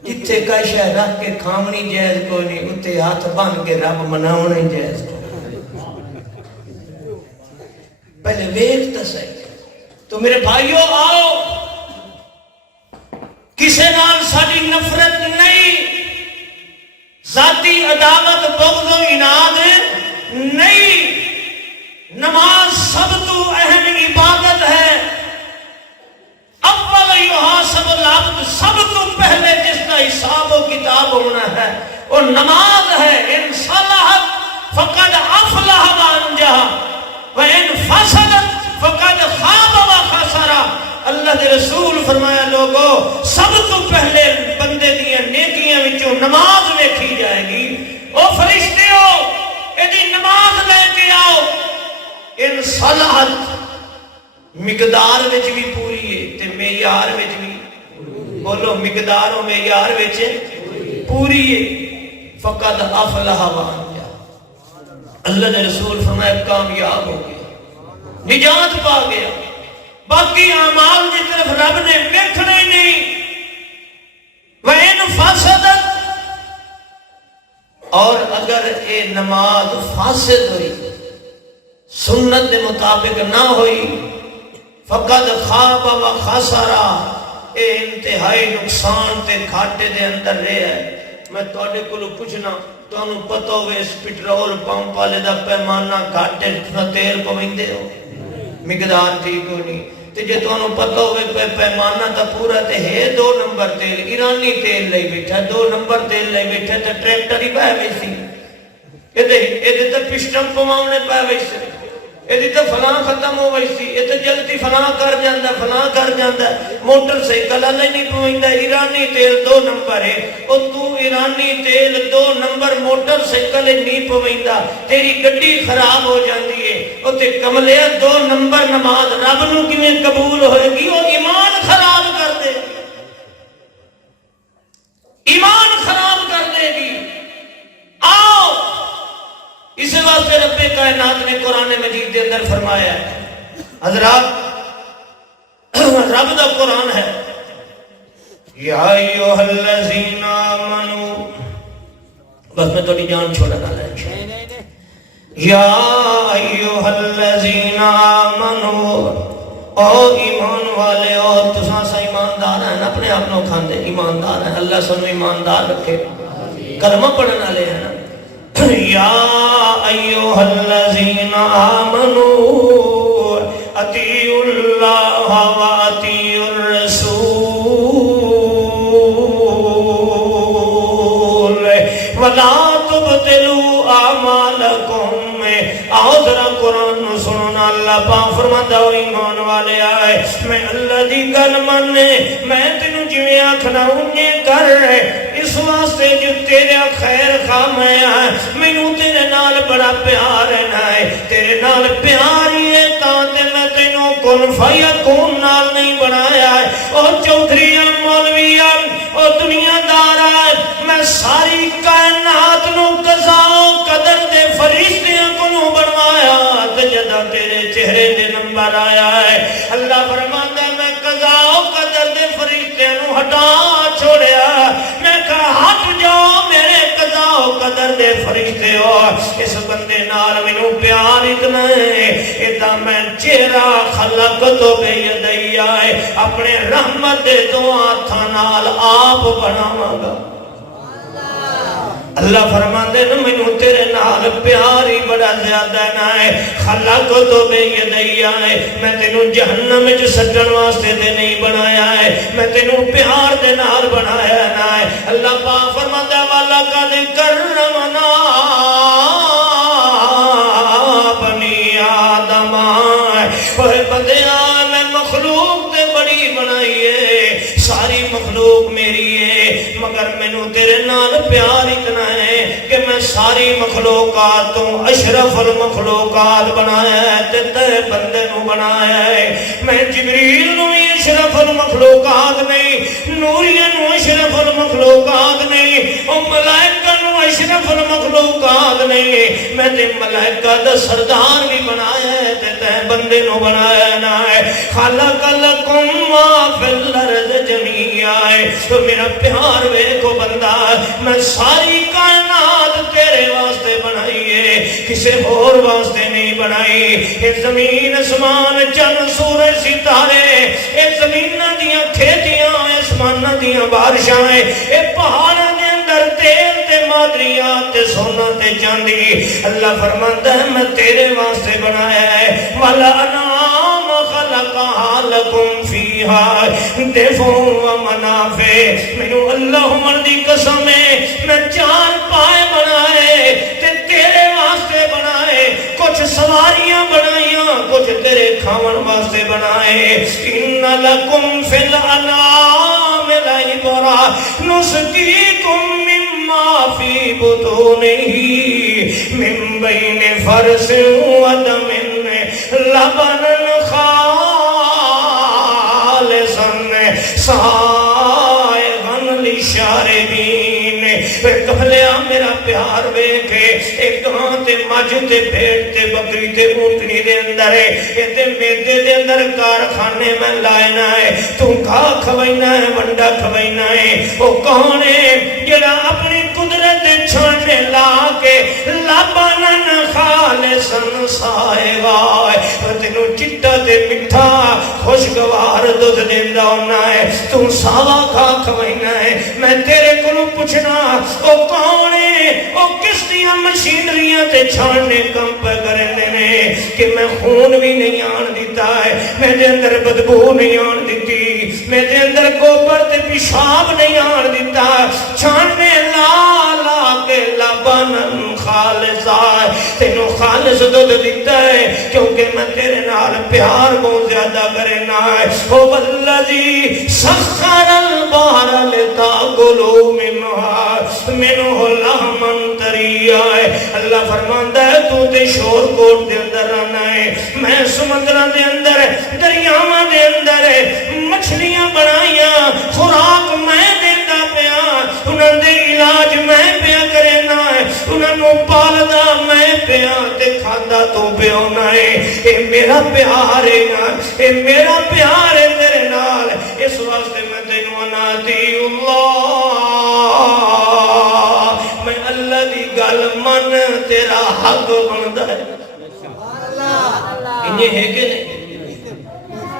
جتھے کا شہ رکھ کے کھامنی جائز کوئی نہیں اتنے ہاتھ بن کے رب مناونا ہی جائز کوئی پہلے ویکھ تو صحیح تو میرے بھائیو آؤ کسے نال ساری نفرت نہیں ذاتی عداوت بغض و عناد نہیں نماز سب تو اہم عبادت ہے اول یحاسب العبد سب تو پہلے جس کا حساب و کتاب ہونا ہے وہ نماز ہے ان صلحت فقد افلح وانجح وَإِنْ فَسَدَتْ فَقَدْ خَابَ وَخَسَرَ اللہ دے رسول فرمایا لوگو سب تو پہلے بندے دیاں نیکیاں وچوں نماز ویکھی جائے گی او فرشتے ہو ایدی نماز لے کے آؤ ان صلحت مقدار وچ بھی پوری ہے تے معیار وچ بھی بولو مقدار و معیار وچ پوری ہے فقد افلح وانجح اللہ نے رسول فرمایا کامیاب ہو گیا نجات پا گیا باقی اعمال کی طرف رب نے دیکھنا ہی نہیں وَإِنْ فَاسَدَتْ اور اگر یہ نماز فاسد ہوئی سنت دے مطابق نہ ہوئی فقد خواب و خسارا اے انتہائی نقصان تے گھاٹے دے اندر رہے ہے میں تواڈے کولوں پوچھنا تانوں پتہ ہوئے اس پٹرول پمپ والے دا پیمانہ گھاٹے تیل پویندے ہو مقدار ٹھیک ہو نہیں تے جے تانوں پتہ ہوئے پیمانہ تا پورا تے ہے 2 نمبر تیل ایرانی تیل لئی بیٹھا 2 نمبر تیل لئی بیٹھا تے ٹریکٹر ہی پائے ویسی ایدے تے پسٹم پواؤنے پائے ویسی ایدی تے فلاں ختم ہو ویسی یہ تے جلدی فلاں کر جاندہ موٹر سائیکل اللہ نہیں پوائندہ ایرانی تیل 2 نمبر ہے اور تو ایرانی تیل 2 نمبر موٹر سائیکل نہیں پوائندہ تیری گڈی خراب ہو جاندی ہے اور تے کملے 2 نمبر نماز رب نو کی میں قبول ہوئے گی وہ ایمان خراب کر دے گی ایمان خراب کر دے گی آؤ اسے واسطے رب کائنات نے قرآن مجید دے اندر فرمایا ہے حضرات رب دا قرآن ہے یا ایوہ الذین آمنو بس میں توڑی جان چھوڑا نہ لے یا ایوہ الذین آمنو او ایمان والے او تساں سا ایماندار ہیں اپنے اپنوں کھاندے ایماندار ہیں اللہ سنو ایماندار رکھے کلمہ پڑھنا لے ہیں یا ایوہ الذین آمنوا اطیعوا اللہ و اطیعوا الرسول ولا تبطلوا اعمالکم آؤ ذرا قرآن سننا اللہ پاک فرماتا ہو ایمان والے آئے میں اللہ دی گل مننے میں تینوں جویں آکھنا انجے کر رہے اس واسطے جو تیرے خیر خواہ میں آئے مینوں تیرے نال بڑا پیار ہے تیرے نال پیار ہی ہے تاتے میں تینوں کن فیکون نال نہیں بنایا ہے اور چودھری مولوی اور دنیا دار آئے میں ساری کائنات نو قضا و قدر دے فرشتیاں کنو بنوایا جدا تیرے چہرے دے نمبر آیا ہے اللہ فرماتا ہے میں قضا و قدر دے فرشتیاں نو ہٹا چھوڑیا میں کہا ہٹ جاؤ میرے قضا و قدر دے فرشتے ہو اس بندے نال منو پیار اتنا ہے اتا میں چہرہ خلق تو بے یدئی آئے اپنے رحمت دے دعا تھا نال آپ بناواں گا اللہ فرماندے نا مینوں تیرے نال پیار ہی بڑا زیادہ نہ ہے خلق تو بے یدئی آئے میں تینوں جہنم وچ سٹن واسطے تے نہیں بنایا ہے میں تینوں پیار دے نال بنایا نہ ہے اللہ پاک فرماتا والا قد کرمنا بنی آدم اوے بندیا میں مخلوق تے بڑی بنائی ہے ساری مخلوق میری ہے مگر مینوں تیرے نال پیار اتنا ہے کہ میں ساری مخلوقات تو اشرف المخلوقات بنایا ہے تے بندے نو بنایا ہے میں جبریل نو اشرف المخلوقات نہیں نوریہ نو اشرف المخلوقات نہیں او ملائکہ نو اشرف المخلوقات نہیں، میں تے ملائکہ دا سردار بھی بنایا ہے تے بندے نو بنایا نہ ہے۔ خلق لکم ما فی الارض جمیعا، تو میرا پیار ویکھو بندہ، میں ساری کائنات تیرے واسطے بنائی ہے، کسے اور واسطے نہیں بنائی۔ اے زمین اسمان چند سورج ستارے، اے زمین دیاں کھیتیاں، اسمان دیاں بارشاں، اے پہاڑاں دے اندر تیل تے مادریات تے سونا تے چاندی، اللہ فرماندا ہے میں تیرے واسطے بنایا ہے۔ والا انعام خلقها لکم فیہا دفع و منافع، مینوں اللہ عمر دی قسم ہے میں چار پائے بنائے تے تیرے واسطے بنائے، کچھ سواریاں بنائیاں، کچھ تیرے کھاون واسطے بنائے۔ ان لکم فی الانعام لعبرا نسقیکم مما فی بطونہ من بین فرث و دم لبنا خالصا سائغا للشاربین۔ کبھلیا میرا پیار ویکھے، ایک گاں تے مجھ تے بھیڑ تے بکری تے اونٹنی دے اندر ہے، تے میدے دے اندر کارخانے میں لائنا ہے، تو گھا کھوائنا ہے، ونڈا کھوائنا ہے۔ وہ کون ہے جڑا اپنی قدرت چھانے لا کے لبنن خالصا سائغا، تینوں چٹا تے میٹھا خوشگوار دودھ دیندا ہونا ہے، تو ساوا کھا کھوائنا ہے۔ میں تیرے کولوں پوچھنا او کون ہے، او کس دیاں مشینریاں تے چھاننے کم پہ کرنے نے کہ میں خون بھی نہیں آن دیتا ہے، میرے اندر بدبو نہیں آن دیتی، میرے اندر گوبر تے پیشاب نہیں آن دیتا، چھاننے لا لا کے لبنن خالصا، تینوں خالص دودھ دیتا ہے کیونکہ میں تیرے نال پیار بہت زیادہ کرنا ہے۔ او والذی سخر البحر لتاکلوا منہ لحمن طریا، اللہ فرماندا ہے تو تے شور کوٹ دے اندر رہنا ہے، میں سمندراں دے اندر دریاواں دے اندر مچھلیاں بنائیاں، خوراک میں دیندا پیا، انہاں دے علاج میں پیا کرنا ہے، انہاں نوں پالدا میں پیا تے کھاندا تو پیونا ہے۔ اے میرا پیار ہے نا، اے میرا پیار ہے تیرے نال، اس واسطے میں تینوں اناتی اللہ، میں اللہ دی گل من تیرا حق بندا ہے۔ انہیں ہے کہ نہیں؟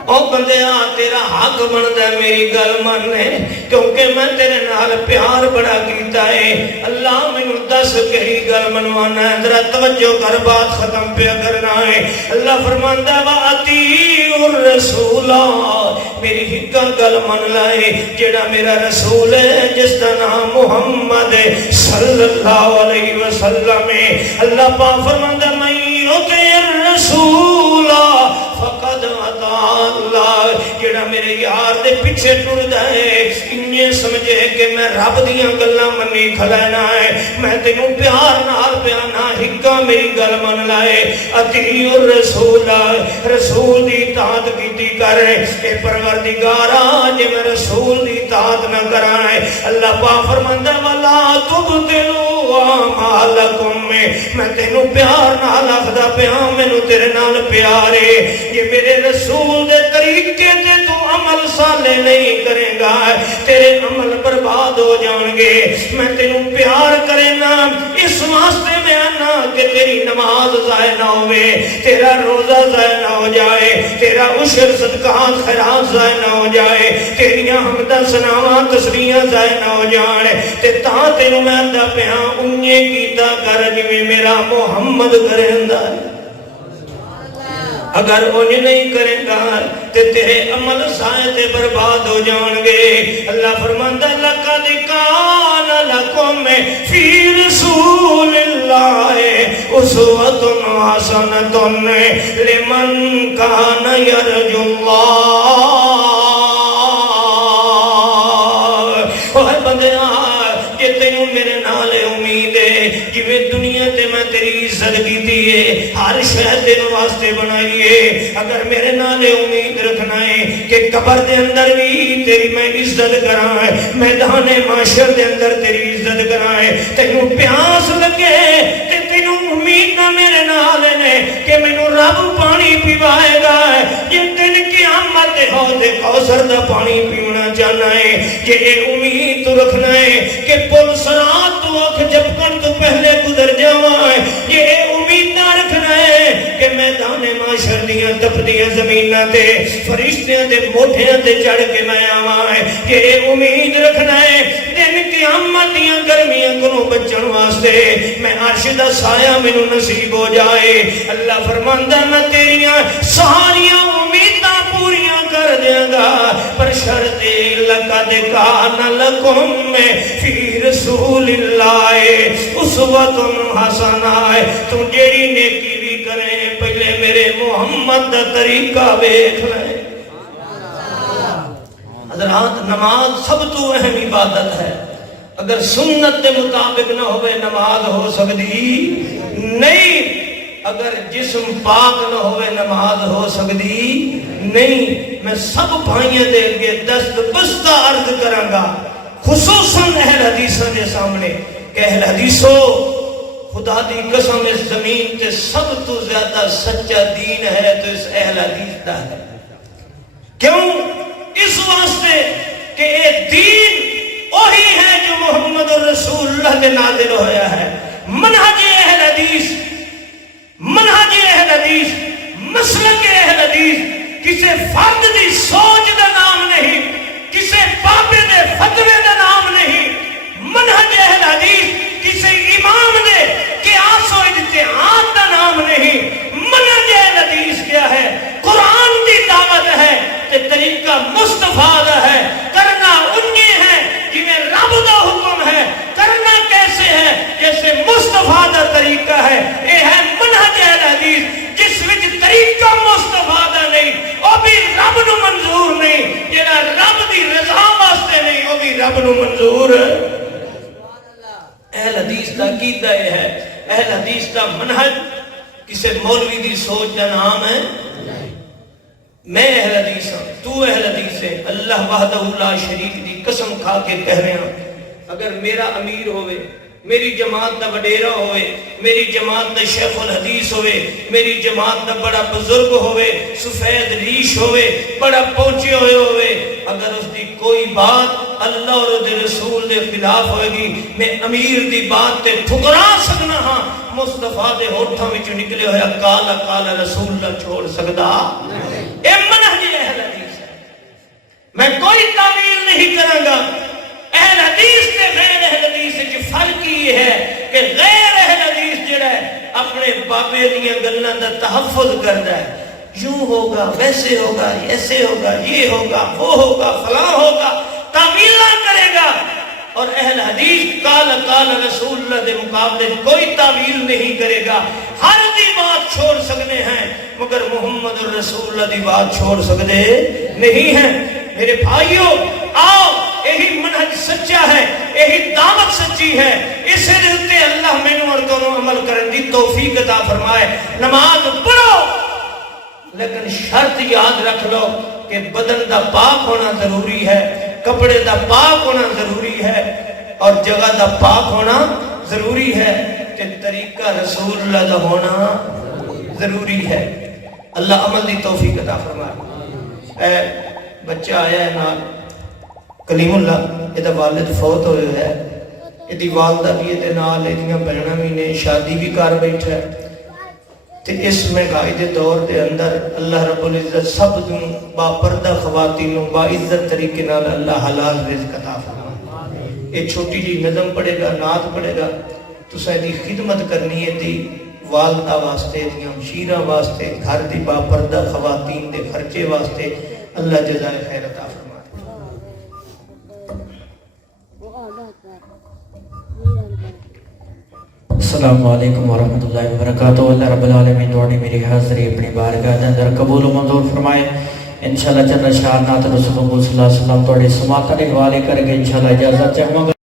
او بندیا تیرا حق بندا ہے میری گل مننے، کیونکہ میں تیرے نال پیار بڑا کیتا ہے۔ اللہ مینوں دس کہی گل منوانا ہے، ذرا توجہ کر بات ختم پہ کرنا ہے۔ اللہ فرماندا ہے وَأَطِیعُوا الرَّسُولَ، میری ہکا گل من لائے، جڑا میرا رسول ہے جس کا نام محمد صلی اللہ علیہ وسلم ہے۔ اللہ پاک فرماندا ہے مَن یُطِعِ الرَّسُولَ فقد اطاع اللہ، جڑا میرے یار دے پیچھے ٹردا ہے، انہیں سمجھے کہ میں رب دیاں گلاں منی کھلانا ہے، میں تینوں پیار نال پیانا، ہکا میری گل من لائے۔ اطیعوا الرسول، رسول دی اطاعت کیتی کر، اے پروردگارا جے میں رسول دی اطاعت نہ کراں، اللہ پاک فرماندا ولا تبطلوا اعمالکم، میں تینوں پیار نال آکھدا پیاں، مینوں تیرے نال پیار ہے، یہ میرے رسول دے طریقے تے تو عمل صالح نہیں کرے گا، تیرے عمل برباد ہو جان گے۔ میں تینوں پیار کرنا اس واسطے میں آنا کہ تیری نماز ضائع نہ ہوئے، تیرا روزہ ضائع نہ ہو جائے، تیرا عشر صدقات خیرات ضائع نہ ہو جائے، تیریاں حمداں ثناواں تسبیحاں ضائع نہ ہو جان، تے تاں تینوں میں آندا پیاں انجے کیتا کر جویں میرا محمد کریندا ہے۔ اگر انہیں نہیں کریں گا تے تیرے عمل ضائع تے برباد ہو جان گے۔ اللہ فرماندا لقد کان لکم فی رسول اللہ اسوۃ حسنۃ لمن کان یرجو اللہ۔ اوہ بندیا جے تینوں میرے نال امید ہے، جویں دنیا تے میں تیری عزت کیتی ہے، ہر شے تیرے واسطے بنائی ہے۔ اگر میرے نال امید رکھنا ہے کہ قبر دے اندر بھی تیری میں عزت کراں، میدان معاشر دے اندر تیری عزت کراں، تینوں پیاس لگے تے تینوں امید نہ میرے نال نے کہ مینوں رب پانی پیوائے گا، یہ دن قیامت حوض کوثر دا پانی پیونا چاہنا ہے، یہ امید تو رکھنا ہے کہ پل صراط تو اکھ جھپکن تو پہلے گزر جاواں، یہ امید نہ رکھنا ہے کہ میدان معاشر دیاں تپدیاں زمیناں تے فرشتیاں دے موٹھیاں تے چڑھ کے میں آواں، یہ امید رکھنا ہے دن قیامت دیاں گرمیاں کو بچن واسطے میں عرش دا سایہ مینوں نصیب ہو جائے۔ اللہ فرماندا میں تیریاں ساریاں امیداں پوریاں کر دیاں گا، پر شرط لقد کان لکم فی رسول اللہ اسوۃ حسنہ، تم جیڑی نیکی بھی کریں پہلے میرے محمد دا طریقہ ویکھ لیں۔ حضرات نماز سب تو اہم عبادت ہے، اگر سنت کے مطابق نہ ہوئے نماز ہو سکتی نہیں، اگر جسم پاک نہ ہوئے نماز ہو سکتی نہیں۔ میں سب بھائیوں دے کے دست بستہ عرض کراں گا، خصوصاً اہل حدیثوں کے سامنے کہ اہل حدیثوں خدا دی قسم اس زمین تے سب تو زیادہ سچا دین ہے تو اس اہل حدیث دا ہے۔ کیوں؟ اس واسطے کہ یہ دین وہی ہے جو محمد رسول اللہ نے نازل ہویا ہے۔ منہج اہل حدیث، منہج اہل حدیث، مسلک اہل حدیث کسی فرد دی سوچ دا نام نہیں، کسی بابے دے فتوے دا نام نہیں۔ منہج اہل حدیث کسی امام دے قیاس و اجتہاد دا نام نہیں۔ منہج اہل حدیث کیا ہے؟ قرآن دی دعوت ہے تے طریقہ مصطفیٰ دا ہے، کرنا انہی ہے جنہیں رب دا حکم ہے، کرنا کیسے ہے جیسے مصطفیٰ دا طریقہ ہے۔ یہ ہے منہج اہل حدیث، جس وچ طریقہ مصطفیٰ دا نہیں وہ بھی رب نو منظور نہیں، جنہاں رب دی رضا واسطے نہیں وہ بھی رب نو منظور ہے۔ اہل حدیث دا عقیدہ یہ ہے، اہل حدیث دا منہج کسی مولوی دی سوچ دا نام ہے۔ میں اہل حدیث ہوں، تو اہل حدیث ہے، اللہ وحدہ لا شریک دی قسم کھا کے کہہ رہے ہیں، اگر میرا امیر ہوئے، میری جماعت دا وڈیرا ہوئے، میری جماعت دا شیخ الحدیث ہوئے، میری جماعت دا بڑا بزرگ ہوئے، سفید ریش ہوئے، بڑا پہنچے ہوئے، اگر اس دی کوئی بات اللہ اور دے رسول دے خلاف ہوئے گی، میں امیر دی بات تے ٹھکرا سکنا ہاں، مصطفیٰ دے ہوٹھاں وچ نکلے ہویا کالا کالا رسول اللہ چھوڑ سکدا۔ اے منہج اہل حدیث ہے، میں کوئی تعویل نہیں کراں گا۔ اہل حدیث تے غیر اہل حدیث وچ فرق یہ ہے کہ غیر اہل حدیث جڑا ہے اپنے بابے دیاں گلاں دا تحفظ کردا ہے، یوں ہوگا ویسے ہوگا ایسے ہوگا یہ ہوگا وہ ہوگا فلاں ہوگا، تعویل نہ کرے گا۔ اور اہل حدیث قال قال رسول اللہ دے مقابلے کوئی تعویل نہیں کرے گا۔ ہر دی بات چھوڑ سکنے ہیں مگر محمد رسول اللہ دی بات چھوڑ سکتے نہیں ہیں۔ میرے بھائیوں آؤ، یہی منہج سچا ہے، یہی دعوت سچی ہے، اسے دلتے اللہ مینوں اور تانوں عمل کرن دی توفیق عطا فرمائے۔ نماز پڑھو لیکن شرط یاد رکھ لو کہ بدن دا پاک ہونا ضروری ہے، کپڑے دا پاک ہونا ضروری ہے اور جگہ دا پاک ہونا ضروری ہے، کہ طریقہ رسول اللہ دا ہونا ضروری ہے۔ اللہ عمل دی توفیق عطا فرمائے۔ اے بچہ آیا ہے نال کلیم اللہ، یہ والد فوت ہوئے ہے، یہ والدہ بھی یہ نال یہ بہناں بھی نے شادی بھی کر بیٹھا ہے، تے اس مہنگائی دے دور دے اندر اللہ رب العزت سب دوں با پردہ خواتینوں با عزت طریقے نال اللہ حلال رزق عطا فرمائے۔ یہ چھوٹی جی نظم پڑھے گا، نعت پڑھے گا، تو سیدھی خدمت کرنی ہے دی والدہ واسطے، دی ہمشیرہ واسطے، گھر دی با پردہ خواتین دے خرچے واسطے، اللہ جزائے خیر عطا فرمائے۔ السلام علیکم ورحمۃ اللہ وبرکاتہ۔ اللہ رب العالمین دوڑی میری حاضری اپنی بارگاہ دے اندر قبول و منظور فرمائے۔ انشاءاللہ جنرل شاہ نات رسول اللہ صلی اللہ علیہ وسلم توڑی سماعت حوالے کر کے انشاءاللہ اجازت چاہوں گا۔